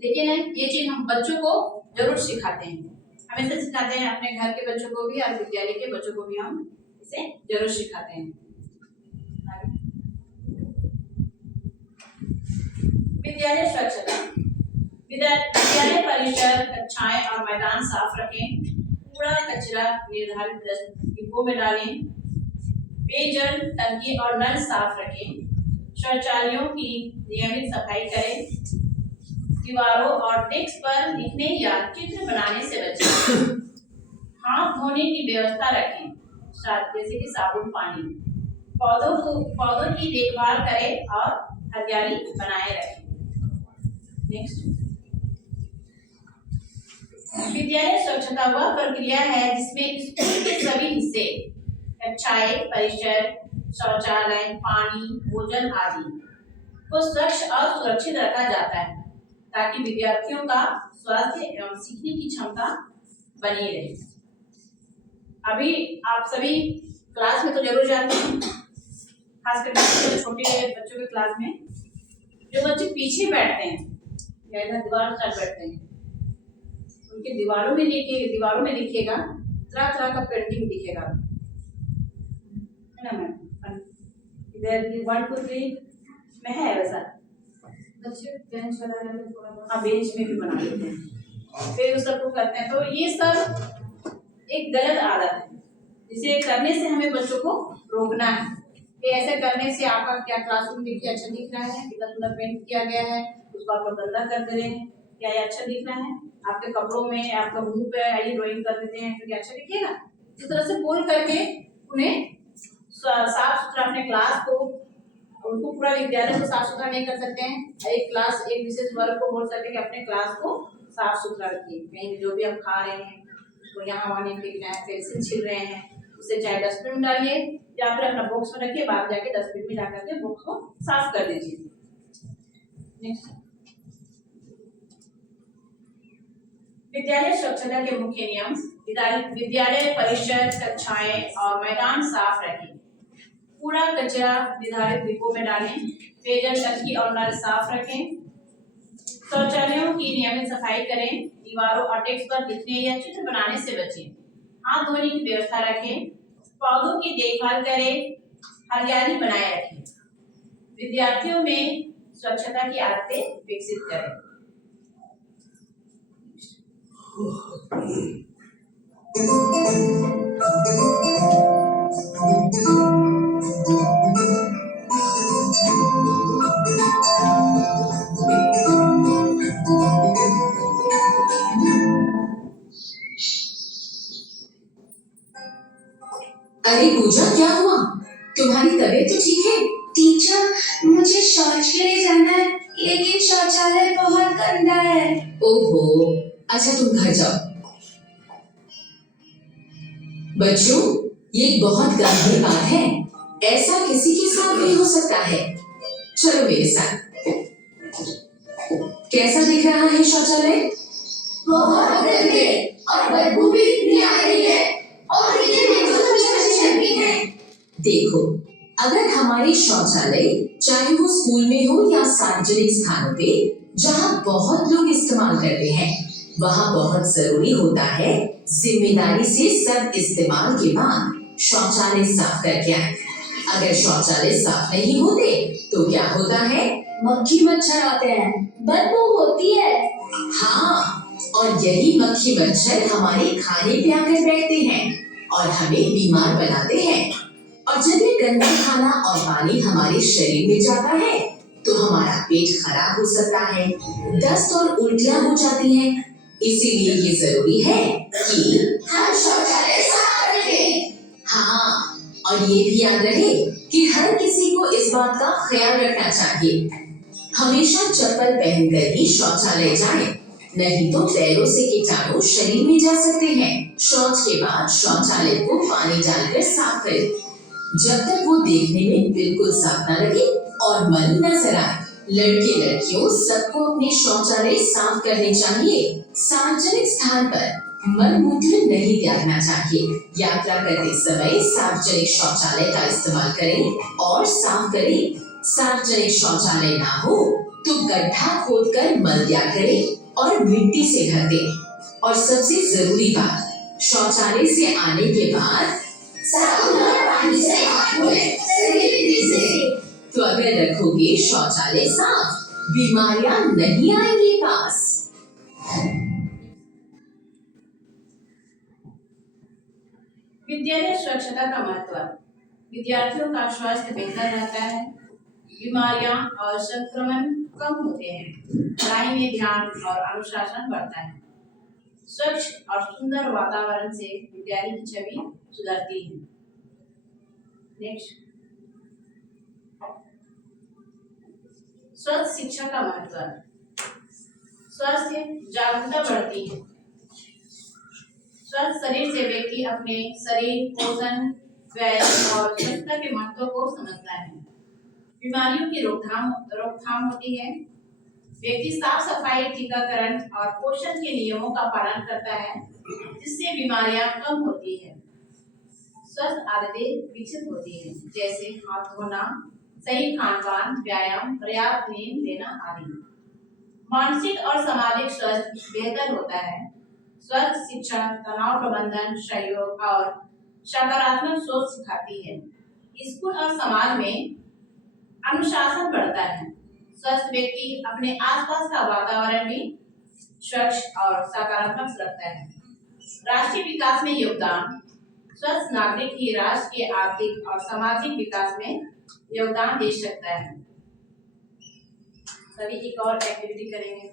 लेकिन ये चीज हम बच्चों को जरूर सिखाते हैं। हमेशा सिखाते हैं, अपने घर के बच्चों को भी और विद्यालय के बच्चों को भी हम इसे जरूर सिखाते हैं। विद्यालय स्वच्छता। विद्यालय परिसर, कक्षाएं और मैदान साफ रखें, कूड़ा कचरा निर्धारित डिब्बों में डालें, पेयजल टंकी और नल साफ रखें, शौचालयों की नियमित सफाई करें, दीवारों और डेस्क पर लिखने या चित्र बनाने से बचें, हाथ धोने की व्यवस्था रखें, जैसे कि साबुन पानी, पौधों की देखभाल करें और हरियाली बनाए रखें। नेक्स्ट, विद्यालय स्वच्छता वह प्रक्रिया है जिसमें स्कूल के सभी हिस्से, कक्षाएं, परिसर, शौचालय, पानी, भोजन आदि को स्वच्छ और सुरक्षित रखा जाता है ताकि विद्यार्थियों का स्वास्थ्य एवं सीखने की क्षमता बनी रहे। अभी आप सभी क्लास में तो जरूर जाते हैं, खासकर छोटे बच्चों के क्लास में जो बच्चे पीछे बैठते हैं या इधर दीवार साथ बैठते हैं, उनके दीवारों में देखिएगा तरह तरह का पेंटिंग दिखेगा, है ना मैम? इधर 1 2 3 में है वैसा, बच्चे बेंच बना लेते हैं, थोड़ा हाँ बेंच में भी बना लेते हैं, फिर उस सबको करते हैं। तो ये सब एक गलत आदत है, जिसे करने से हमें बच्चों को रोकना है कि ऐसे करने से आपका क्या क्लासरूम देखिए अच्छा दिख रहा है, कितना सुंदर पेंट किया गया है, उसको आप लोग गंदा कर दे रहे हैं, क्या ये अच्छा दिख रहा है? आपके कपड़ों में, आपका मुंह पे आइए ड्राइंग कर देते हैं तो क्या अच्छा दिखेगा? इस तरह से बोल करके उन्हें साफ सुथरा अपने क्लास को, उनको पूरा विद्यालय को साफ सुथरा नहीं कर सकते हैं, एक विशेष वर्ग को बोल सकते हैं कि अपने क्लास को साफ सुथरा रखिए, कहीं जो भी हम खा रहे हैं तो यहाँ वहाँ नहीं फेंकना है, पेंसिल छील रहे हैं उसे चाहे डस्टबिन में डालिए या फिर अपना बॉक्स में रखिए, बाद जाके डस्टबिन में जाकर के बॉक्स को साफ कर दीजिए। नेक्स्ट, विद्यालय स्वच्छता के मुख्य नियम, विद्यालय परिसर, कक्षाएं और मैदान साफ रखें, कूड़ा कचरा निर्धारित डिब्बों में डालें, पेयजल टंकी और नल साफ रखें, शौचालयों की नियमित सफाई करें, दीवारों और डेस्क पर लिखने या चित्र बनाने से बचें, हाथ धोने की व्यवस्था रखें, पौधों की देखभाल करें, हरियाली बनाए रखें, विद्यार्थियों में स्वच्छता की आदतें विकसित करें। अरे पूजा, क्या हुआ? तुम्हारी तबीयत तो ठीक है? टीचर, मुझे शौच के लिए जाना है, लेकिन शौचालय बहुत गंदा है। ओहो, अच्छा तुम घर जाओ। बच्चों, ये एक बहुत गंभीर बात है, ऐसा किसी के साथ भी हो सकता है। चलो मेरे साथ। कैसा दिख रहा है शौचालय? बहुत गंदे और बदबू भी इतनी आ रही है और इतने भी है। देखो, अगर हमारे शौचालय चाहे वो स्कूल में हो या सार्वजनिक स्थानों पे जहाँ बहुत लोग इस्तेमाल करते हैं, वहाँ बहुत जरूरी होता है जिम्मेदारी से सब इस्तेमाल के बाद शौचालय साफ करके आए। अगर शौचालय साफ नहीं होते तो क्या होता है? मक्खी मच्छर आते हैं, बदबू होती है। हाँ, और यही मक्खी मच्छर हमारे खाने पे आकर बैठते हैं और हमें बीमार बनाते हैं। और जब ये गंदा खाना और पानी हमारे शरीर में जाता है तो हमारा पेट खराब हो सकता है, दस्त और उल्टियां हो जाती हैं। इसीलिए ये जरूरी है कि हम शौचालय साफ रखें। हाँ, और ये भी याद रहे कि हर किसी को इस बात का ख्याल रखना चाहिए, हमेशा चप्पल पहनकर ही शौचालय जाएं, नहीं तो पैरों से कीटाणु शरीर में जा सकते हैं। शौच के बाद शौचालय को पानी डालकर साफ करें, जब तक वो देखने में बिल्कुल साफ न लगे और मल नजर आए। लड़के लड़कियों सबको अपने शौचालय साफ करने चाहिए। सार्वजनिक स्थान पर मल मूत्र नहीं त्यागना चाहिए। यात्रा करते समय सार्वजनिक शौचालय का इस्तेमाल करें और साफ करें। सार्वजनिक शौचालय ना हो तो गड्ढा खोदकर मल त्याग करें और मिट्टी से भर दें। और सबसे जरूरी बात, शौचालय से आने के बाद साबुन और पानी से हाथ धोएं, सही विधि से। तो अगर रखोगे शौचालय साफ, बीमारियां नहीं आएंगी पास। विद्यालय स्वच्छता का महत्व। विद्यार्थियों का स्वास्थ्य बेहतर रहता है, बीमारियां और संक्रमण कम होते हैं, पढ़ाई में ध्यान और अनुशासन बढ़ता है। स्वच्छ और सुंदर वातावरण से विद्यालय की छवि सुधरती है। नेक्स्ट, स्वस्थ शिक्षा का महत्व। स्वास्थ्य जागरूकता बढ़ती है। स्वस्थ शरीर से व्यक्ति अपने शरीर, पोषण, व्यायाम और स्वच्छता के महत्व को समझता है। बीमारियों की रोकथाम होती है। व्यक्ति साफ सफाई, टीकाकरण और पोषण के नियमों का पालन करता है, जिससे बीमारियां कम होती है। स्वस्थ आदतें विकसित होती हैं, जैसे हाथ धोना, सही खान पान, व्यायाम, पर्याप्त नींद लेना आदि। मानसिक और सामाजिक स्वास्थ्य बेहतर होता है। स्वस्थ शिक्षा तनाव प्रबंधन, सहयोग और सकारात्मक सोच सिखाती है। स्कूल और समाज में अनुशासन बढ़ता है। स्वस्थ व्यक्ति अपने आसपास का वातावरण भी स्वच्छ और सकारात्मक रखता है। राष्ट्रीय विकास में योगदान। स्वस्थ नागरिक ही राष्ट्र के आर्थिक और सामाजिक विकास में योगदान दे सकता है। सभी एक और एक्टिविटी करेंगे।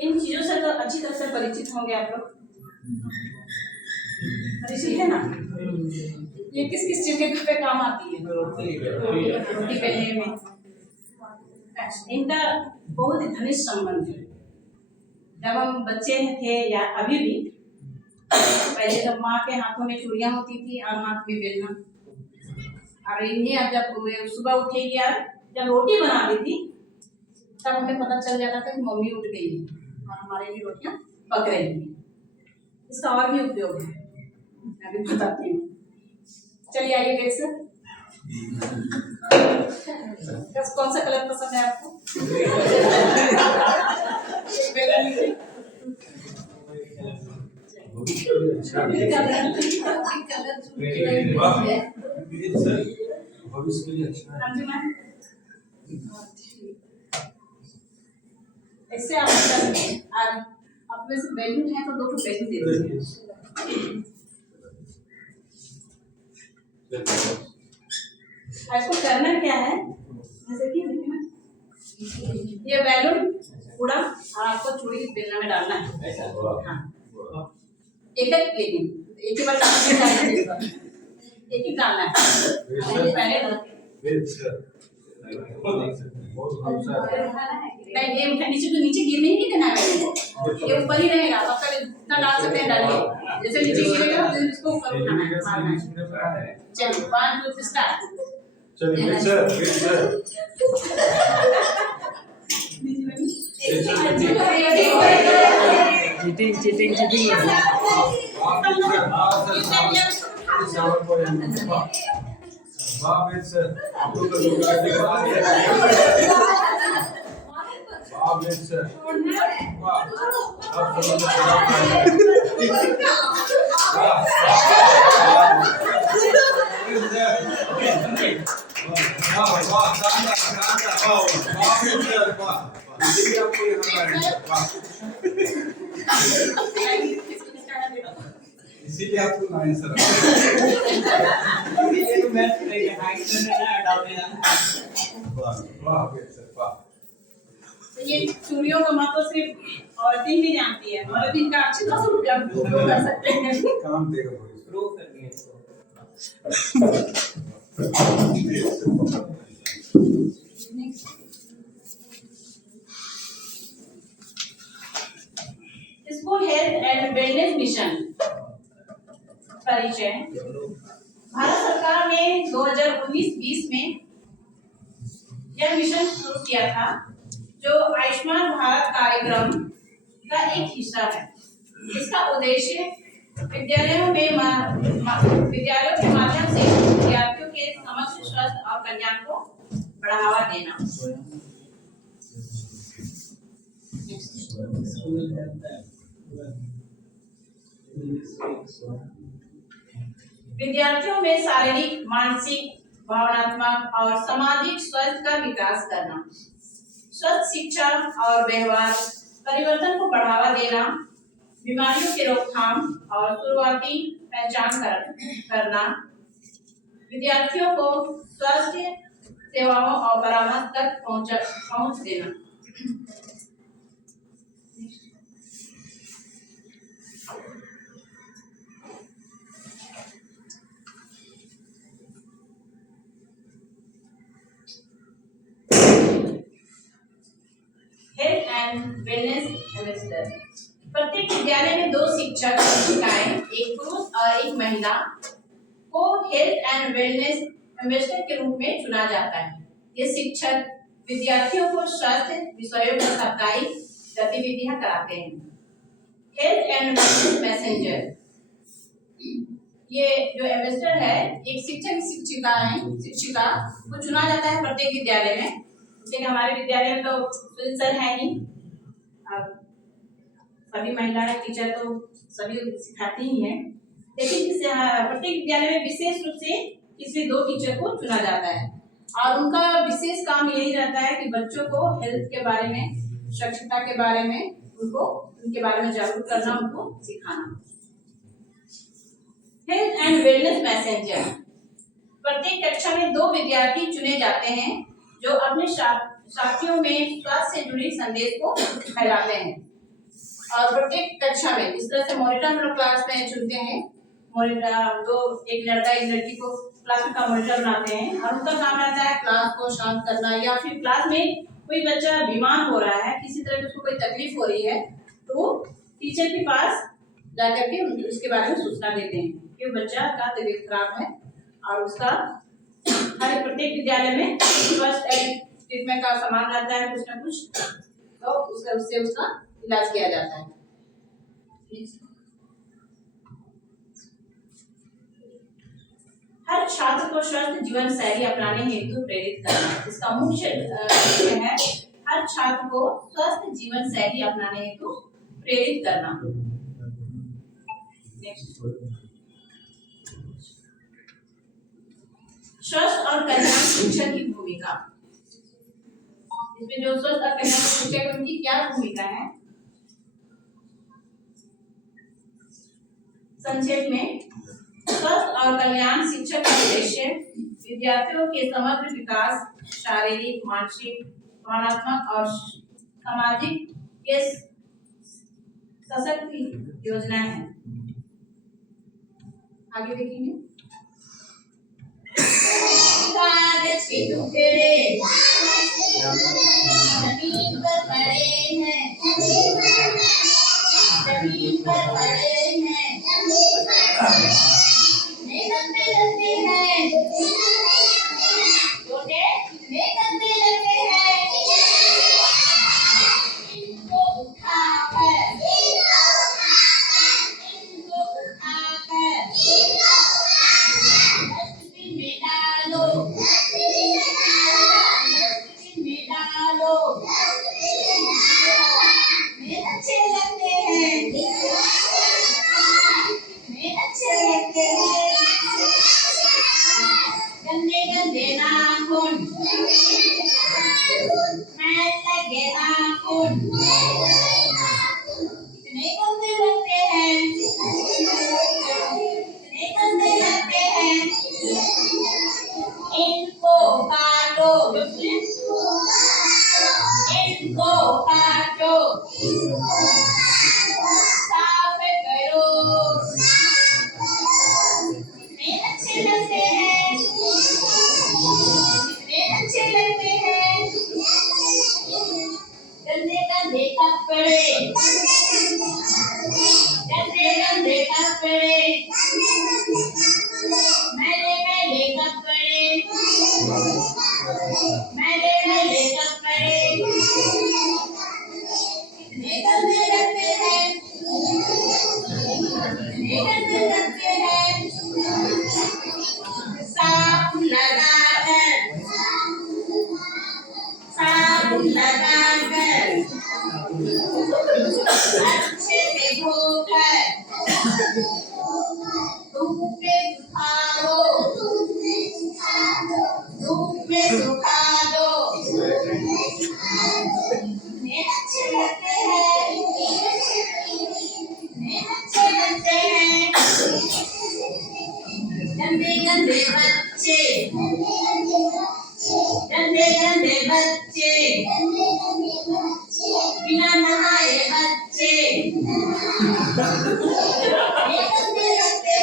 इन चीजों से तो अच्छी तरह से परिचित होंगे आप लोग। परिचित है ना? ये किस किस चीज के पे काम आती है? रोटी बेलने में। इनका बहुत ही घनिष्ठ संबंध है। जब हम बच्चे थे या अभी भी, पहले जब माँ के हाथों में चूड़ियाँ होती थी और हाथ में बेलना, और इन्हें अब जब सुबह उठेगी यार, जब रोटी बनाती थी तब हमें पता चल जाता था कि मम्मी उठ गई है और हमारे लिए रोटियां पक रही हैं। इसका और भी उपयोग है, मैं भी बताती हूँ। चलिए आइए बेट से। कौन सा कलर पसंद है आपको? इससे आप अपने से बैलून है तो 2 बैलून दे दीजिए। इसको करना क्या है, जैसे कि ये बैलून पूरा और आपको चूड़ी बेलना में डालना है। हाँ, एक ही बार एक ही डालना है। नहीं, ये नीचे गिरने ही नहीं देना है, ये ऊपर ही रहेगा। आप इतना डाल सकते हैं, डालिए। जैसे नीचे गिरेगा तो इसको ऊपर उठाना है, मारना है। चलिए 1 2 3 स्टार्ट। चलिए सर। चीटिंग इसीलिए आपको नाइन सर। इसीलिए तो मैं हाइट करने ना डाल देना। वाह सर वाह। तो ये चूड़ियों का महत्व सिर्फ औरतें ही जानती है, मर्द इनका अच्छी तरह से उपयोग कर सकते हैं। काम देगा प्रूव करनी है इसको। School health and wellness mission परिचय। भारत सरकार ने 2019-20 में यह मिशन शुरू किया था, जो आयुष्मान भारत कार्यक्रम का एक हिस्सा है। इसका उद्देश्य विद्यालयों के माध्यम से विद्यार्थियों के समग्र स्वास्थ्य और कल्याण को बढ़ावा देना। विद्यार्थियों में शारीरिक, मानसिक, भावनात्मक और सामाजिक स्वास्थ्य का विकास करना, स्वस्थ शिक्षा और व्यवहार परिवर्तन को बढ़ावा देना, बीमारियों की रोकथाम और शुरुआती पहचान करना, विद्यार्थियों को स्वास्थ्य सेवाओं और परामर्श तक पहुंच देना। Health and wellness ambassador. प्रत्येक विद्यालय में 2 शिक्षक शिक्षिकाएं, एक पुरुष और एक महिला को हेल्थ एंड वेलनेस एम्बेसडर के रूप में चुना जाता है। ये शिक्षक विद्यार्थियों को स्वास्थ्य विषयों पर साप्ताहिक गतिविधियां कराते हैं। हेल्थ एंड वेलनेस मैसेंजर, ये जो एम्बेसडर है, एक शिक्षिका को चुना जाता है प्रत्येक विद्यालय में। लेकिन हमारे विद्यालय में तो सर है नहीं, सभी महिलाएं टीचर तो सभी सिखाती ही हैं, लेकिन प्रत्येक विद्यालय में विशेष रूप से किसी 2 टीचर को चुना जाता है और उनका विशेष काम यही रहता है कि बच्चों को हेल्थ के बारे में, स्वच्छता के बारे में उनके बारे में जागरूक करना, उनको सिखाना। हेल्थ एंड वेलनेस मैसेंजर, प्रत्येक कक्षा में 2 विद्यार्थी चुने जाते हैं जो अपने साथियों में स्वास्थ्य से जुड़ी संदेश को फैलाते हैं। और प्रत्येक कक्षा में इस तरह से मॉनिटर हम लोग क्लास में चुनते हैं, मॉनिटर एक लड़का एक लड़की को क्लास का मॉनिटर बनाते हैं और उनका काम रहता है क्लास को शांत करना, या फिर क्लास में कोई बच्चा बीमार हो रहा है, किसी तरह की उसको कोई तकलीफ हो रही है, तो टीचर के पास जाकर के उसके बारे में सूचना देते हैं कि बच्चा का तबीयत खराब है और उसका हर प्रत्येक विद्यालय में फर्स्ट एड ट्रीटमेंट का सामान रहता है कुछ न कुछ, तो उससे उसका इलाज किया जाता है। हर छात्र को स्वस्थ जीवन शैली अपनाने हेतु प्रेरित करना, इसका मुख्य लक्ष्य है हर छात्र को स्वस्थ जीवन शैली अपनाने हेतु प्रेरित करना। स्वस्थ और कल्याण शिक्षक की भूमिका, इसमें जो स्वस्थ और कल्याण शिक्षक है उनकी क्या भूमिका है? संक्षेप में, स्वस्थ और कल्याण शिक्षक का उद्देश्य विद्यार्थियों के समग्र विकास, शारीरिक, मानसिक, भावनात्मक और सामाजिक के सशक्त योजना है। आगे देखेंगे। कागज के टुकड़े जमीन पर पड़े हैं, जमीन पर पड़े हैं, गंदे लगते हैं, छोटे गंदे लगते हैं, इनको उठाकर डस्टबिन में डालो, डस्टबिन में डालो, अच्छे लगते हैं, अच्छे लगते हैं, गंदे गंदे नाखून गंदे लगते हैं साबुन लगाकर अच्छे से धोकर धूप में सुखा दो इतने अच्छे लगते हैं गंदे गंदे बच्चे बिना नहाए बच्चे ये गंदे लगते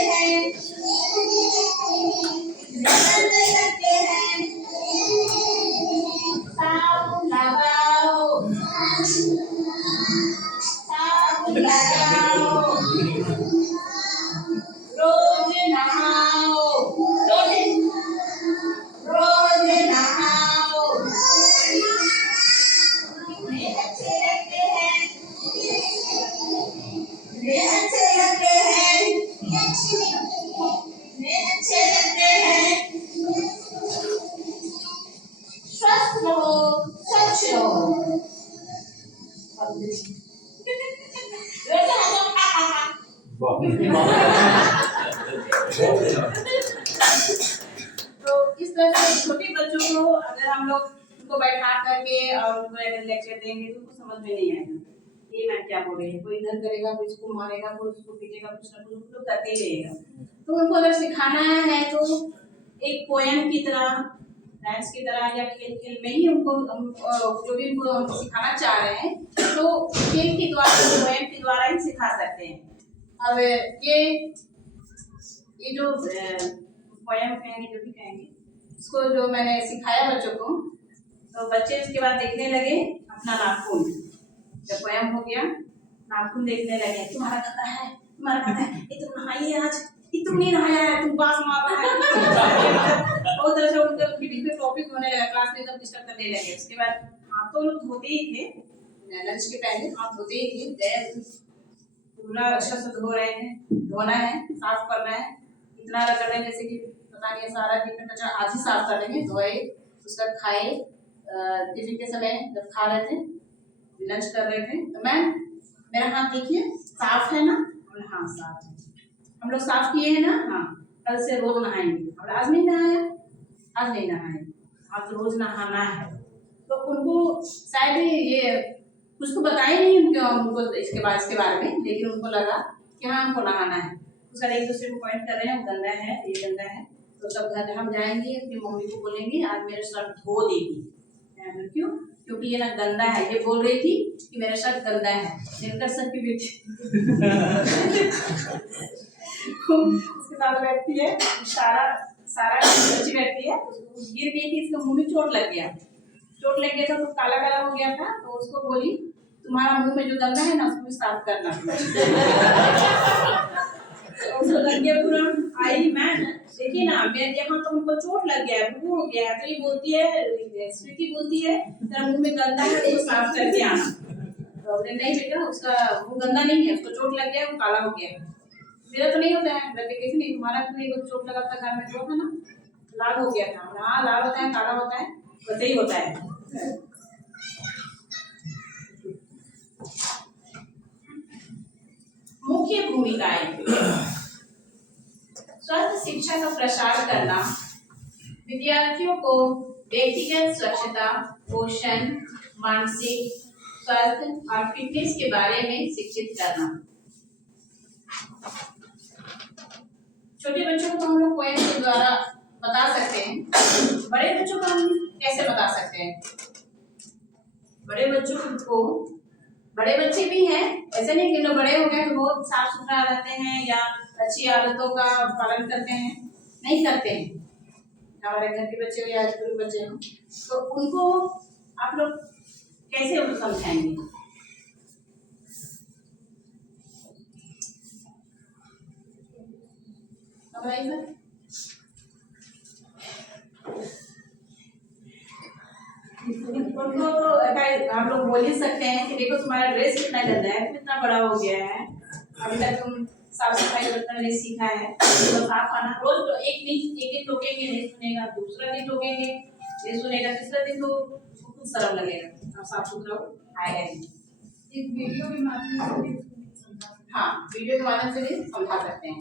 हैं साबुन लगाओ रोज नहाओ ये अच्छे लगते हैं स्वस्थ रहो स्वच्छ रहो तो इस तरह से छोटे बच्चों को अगर हम लोग उनको बैठा करके और उनको अगर लेक्चर देंगे तो उनको समझ में नहीं आएगा ये मैम क्या बोल रही है। कोई इधर करेगा, कोई इसको मारेगा, कोई उसको पीटेगा, कुछ ना कुछ तो करते ही रहेगा। तो उनको अगर सिखाना है तो एक पोएम की तरह, डांस की तरह या खेल खेल में ही उनको जो भी उनको हम सिखाना चाह रहे हैं तो खेल के द्वारा, पोएम के द्वारा ही सिखा सकते हैं। अब ये जो पोएम कहेंगे, जो भी कहेंगे, इसको जो मैंने सिखाया बच्चों को, तो बच्चे इसके बाद देखने लगे अपना नाखून। जब पोएम हो गया, नाखून देखने लगे, तुम्हारा गंदा है, ये तुम नहाइए आज, ये तुम नहीं नहाया है, तुम बास मार रहा है। बहुत तरह से उनके बीच में टॉपिक होने लगा, क्लास में एकदम डिस्टर्ब करने लगे। उसके बाद हाथ तो लोग धोते ही थे, लंच के पहले हाथ धोते ही थे, पूरा अच्छा से धो रहे हैं, धोना है, साफ करना है, इतना रगड़ रहे हैं जैसे कि पता नहीं सारा दिन में कचरा आज ही साफ कर देंगे, धोए, उसका खाए। टिफिन के समय जब खा रहे थे, लंच कर रहे थे, तो मैम मेरा हाथ देखिए साफ है ना? हाँ साफ है। हम लोग साफ किए हैं ना? हाँ। कल से रोज नहाएंगे। और आज नहीं नहाया? आज नहीं नहाए, आज रोज नहाना है। तो उनको शायद ये कुछ तो बताए नहीं उनको इसके बारे में, लेकिन उनको लगा कि हाँ हमको नहाना है। उसका एक दूसरे को पॉइंट कर रहे हैं, गंदा है, ये गंदा है। तो सब घर हम जाएंगे, अपनी मम्मी को बोलेंगे आज मेरा शर्ट धो देगी। क्यों? क्योंकि ये ना गंदा है, ये बोल रही थी कि मेरा शर्ट गंदा है। लेकर सर की बेटी उसके साथ बैठती है, सारा बच्ची बैठती है, गिर गई थी, इसके मुंह में चोट लग गया था, तो काला काला हो गया था। तो उसको बोली तुम्हारा मुंह में जो गंदा है ना उसको भी साफ करना। उसको लग गया पूरा, आई मैम देखिए ना मेरे यहाँ तो उनको चोट लग गया है, हो गया है। तो ये बोलती है, स्वीटी बोलती है तेरा मुंह में गंदा है, उसको साफ करके आना। तो नहीं बेटा उसका मुंह गंदा नहीं है, उसको चोट लग गया है, वो काला हो गया है। मेरा तो नहीं होता है, कैसे नहीं, तुम्हारा तो एक चोट लगा था घर में, जो था ना लाल हो गया था। हाँ लाल होता है, काला होता है, वैसे ही होता है। मुख्य भूमिकाएं: स्वस्थ शिक्षा का प्रसार करना, विद्यार्थियों को व्यक्तिगत स्वच्छता, पोषण, मानसिक स्वास्थ्य और फिटनेस के बारे में शिक्षित करना। छोटे बच्चों को तो हम लोग पोएम के द्वारा बता सकते हैं, बड़े बच्चों को हम कैसे बता सकते हैं? बड़े बच्चों को, बड़े बच्चे भी हैं, ऐसे नहीं कि लोग बड़े हो गए तो बहुत साफ सुथरा रहते हैं या अच्छी आदतों का पालन करते हैं, नहीं करते हैं। हमारे घर के बच्चे हो या स्कूल के बच्चे हो, तो उनको आप लोग कैसे उनको समझाएंगे? उनको तो हम लोग बोल ही सकते हैं कि देखो तुम्हारा ड्रेस कितना गंदा है, कितना बड़ा हो गया है, अभी तक तुम साफ सफाई बर्तन नहीं सीखा है तो साफ खाना रोज तो एक दिन टोकेंगे नहीं सुनेगा, दूसरा दिन टोकेंगे नहीं सुनेगा, तीसरा दिन तो उसको खुद शर्म लगेगा और साफ सुथरा आएगा नहीं। एक वीडियो के माध्यम से भी समझा सकते हाँ, वीडियो के माध्यम से भी समझा सकते हैं।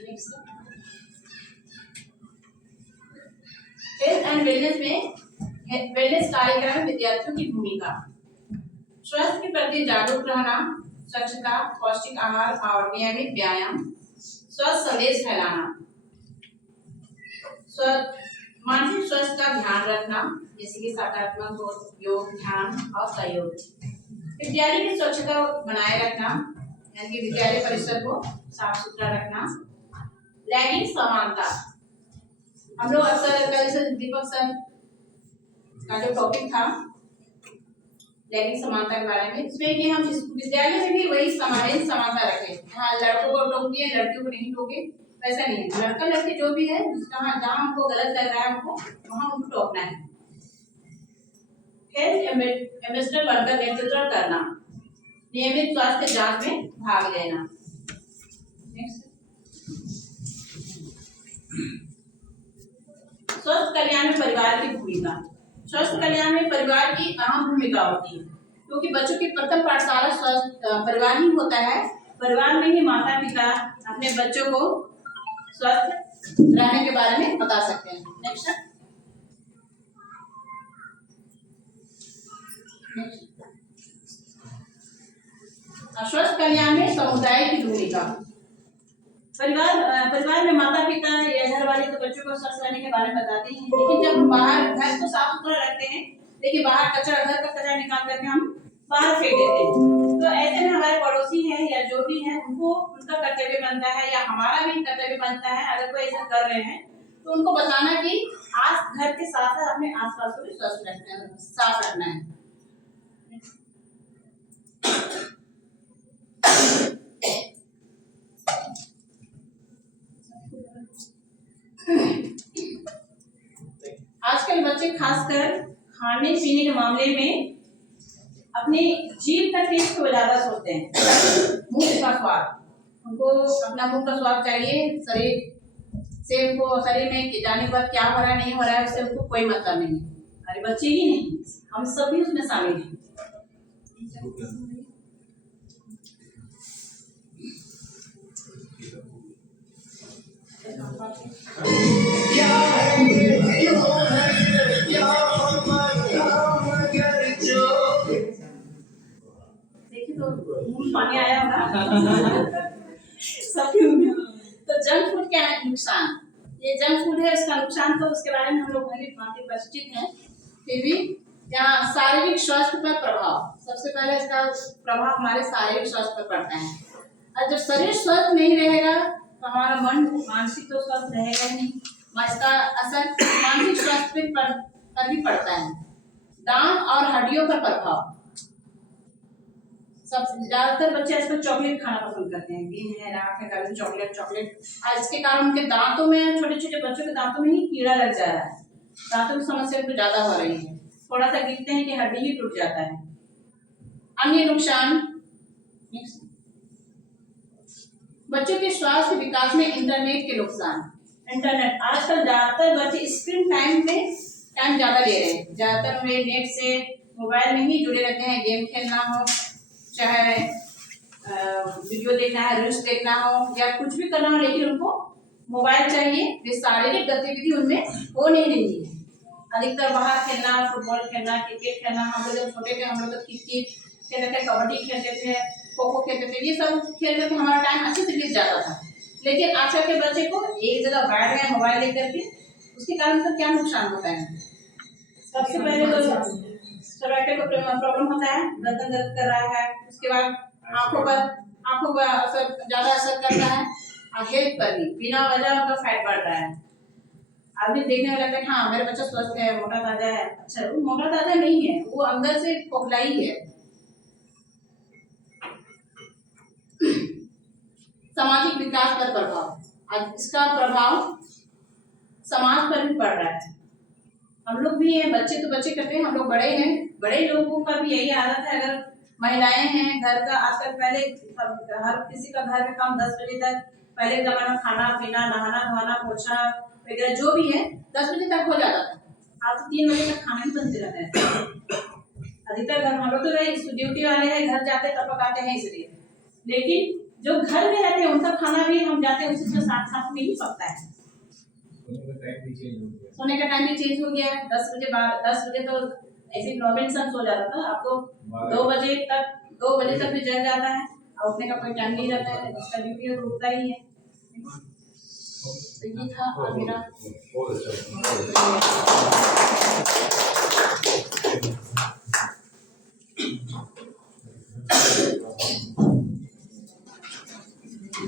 नेक्स्ट, हेल्थ एंड वेलनेस कार्यक्रम में विद्यार्थियों की भूमिका। स्वास्थ्य के प्रति जागरूक रहना, स्वच्छता, पौष्टिक आहार और नियमित व्यायाम, स्वस्थ संदेश फैलाना, मानसिक स्वास्थ्य का ध्यान रखना जैसे कि सकारात्मक सोच, योग, ध्यान और सहयोग, विद्यालय की स्वच्छता बनाए रखना यानी कि विद्यालय परिसर को साफ सुथरा रखना, लैंगिक समानता। हम लोग अक्सर कल से दीपक सर का जो टॉपिक था लैंगिक समानता के बारे में, इसमें कि हम विद्यालय में भी वही समानता रखें, हाँ लड़कों को टोक दिए लड़कियों को नहीं टोके, वैसा नहीं है। लड़का लड़की जो भी है जहाँ हमको गलत लग रहा है हमको वहाँ उनको टोकना है। हेल्थ एम्बेसडर बनकर नेतृत्व करना, नियमित स्वास्थ्य जांच में भाग लेना। स्वस्थ कल्याण में परिवार की भूमिका। स्वस्थ कल्याण में परिवार की अहम भूमिका होती है क्योंकि बच्चों की प्रथम पाठशाला स्वस्थ परिवार ही होता है। परिवार में ही माता पिता अपने बच्चों को स्वस्थ रहने के बारे में बता सकते हैं। नेक्स्ट, स्वस्थ कल्याण में समुदाय की भूमिका। परिवार में माता पिता या घर वाले तो बच्चों को स्वस्थ रहने के बारे में बताते हैं, लेकिन जब हम बाहर घर को साफ सुथरा रखते हैं लेकिन बाहर कचरा घर का कचरा निकाल करके हम बाहर फेंक देते हैं, तो ऐसे में हमारे पड़ोसी हैं या जो भी है उनको उनका कर्तव्य बनता है या हमारा भी कर्तव्य बनता है, अगर कोई ऐसा कर रहे हैं तो उनको बताना कि आज घर के साथ साथ अपने आसपास को भी स्वस्थ रखना है, साफ रखना है। आजकल बच्चे खासकर खाने पीने के मामले में अपनी जीभ का टेस्ट को ज्यादा सोचते हैं, मुंह का स्वाद, उनको अपना मुंह का स्वाद चाहिए, शरीर से उनको शरीर में जाने के बाद क्या हो रहा है नहीं हो रहा है उससे उनको कोई मतलब नहीं। अरे बच्चे ही नहीं, हम सब भी उसमें शामिल हैं। देखिए तो मुंह पानी आया होगा सबके मुंह में। तो जंक फूड क्या है नुकसान, ये जंक फूड है इसका नुकसान तो उसके बारे में हम लोग भली भांति परिचित हैं, फिर भी यहाँ शारीरिक स्वास्थ्य पर प्रभाव, सबसे पहले इसका प्रभाव हमारे शारीरिक स्वास्थ्य पर पड़ता है। और जब शरीर स्वस्थ नहीं रहेगा तो हमारा मन मानसिक तो स्वस्थ रहेगा ही नहीं, इसका असर मानसिक स्वास्थ्य पर भी पड़ता है। दांत और हड्डियों पर प्रभाव, सब ज्यादातर बच्चे आजकल चॉकलेट खाना पसंद करते हैं, दिन है रात है कभी चॉकलेट और इसके कारण उनके दांतों में, छोटे छोटे बच्चों के दांतों में ही कीड़ा लग जा रहा है, दांतों की समस्या तो ज्यादा हो रही है, थोड़ा सा गिरते हैं कि हड्डी ही टूट जाता है। अन्य नुकसान, बच्चों के स्वास्थ्य विकास में इंटरनेट के नुकसान। इंटरनेट आजकल ज्यादातर बच्चे स्क्रीन टाइम ज्यादा ले रहे हैं, ज्यादातर वे नेट से मोबाइल में ही जुड़े रहते हैं, गेम खेलना हो चाहे वीडियो देखना है, रील्स देखना हो या कुछ भी करना हो, लेकिन उनको मोबाइल चाहिए। वे शारीरिक गतिविधि उनमें हो नहीं रही है। अधिकतर बाहर खेलना, फुटबॉल खेलना, क्रिकेट खेलना, हम लोग जब छोटे थे हम लोग तो क्रिकेट खेलते थे, कबड्डी खेलते थे, खो खो खेलते थे, ये सब खेल करके हमारा टाइम अच्छे से बीत जाता था। लेकिन आजकल के बच्चे को एक जगह बैठ गए मोबाइल लेकर के, उसके कारण तो क्या नुकसान होता है। सबसे पहले तो सर्वाइकल को प्रॉब्लम होता है, गर्दन दर्द कर रहा है, उसके बाद आंखों पर असर ज्यादा असर करता है और हेल्थ पर भी बिना वजह उनका फैट बढ़ रहा है। आदमी देखने में लगता है हाँ मेरा बच्चा स्वस्थ है, मोटा ताजा है, अच्छा वो मोटा ताजा नहीं है, वो अंदर से खोखलाई है। सामाजिक विकास पर प्रभाव, आज इसका प्रभाव समाज पर भी पड़ रहा है। हम लोग भी हैं, बच्चे तो बच्चे करते हैं, हम लोग बड़े हैं, बड़े लोगों का भी यही आदत है, अगर महिलाएं हैं घर का आजकल, पहले हर किसी का घर में काम 10 बजे तक, पहले के जमाना में खाना पीना नहाना धोना पोछा वगैरह जो भी है 10 बजे तक हो जाता था। आज तो 3 बजे तक खाना ही बनते रहता है। अधिकतर घर हम लोग तो रहे ड्यूटी वाले हैं, घर जाते तब पकाते हैं इसलिए, लेकिन जो घर में रहते हैं उनका खाना भी हम जाते हैं उसी से साथ में ही पकता है। सोने का टाइम भी चेंज हो गया है। 10 बजे तो ऐसे नॉर्मल इंसान सो जाता था, आपको 2 बजे तक भी जग जाता है और उठने का कोई टाइम नहीं रहता है, जिसका ड्यूटी है तो उठता ही है। तो ये था मेरा।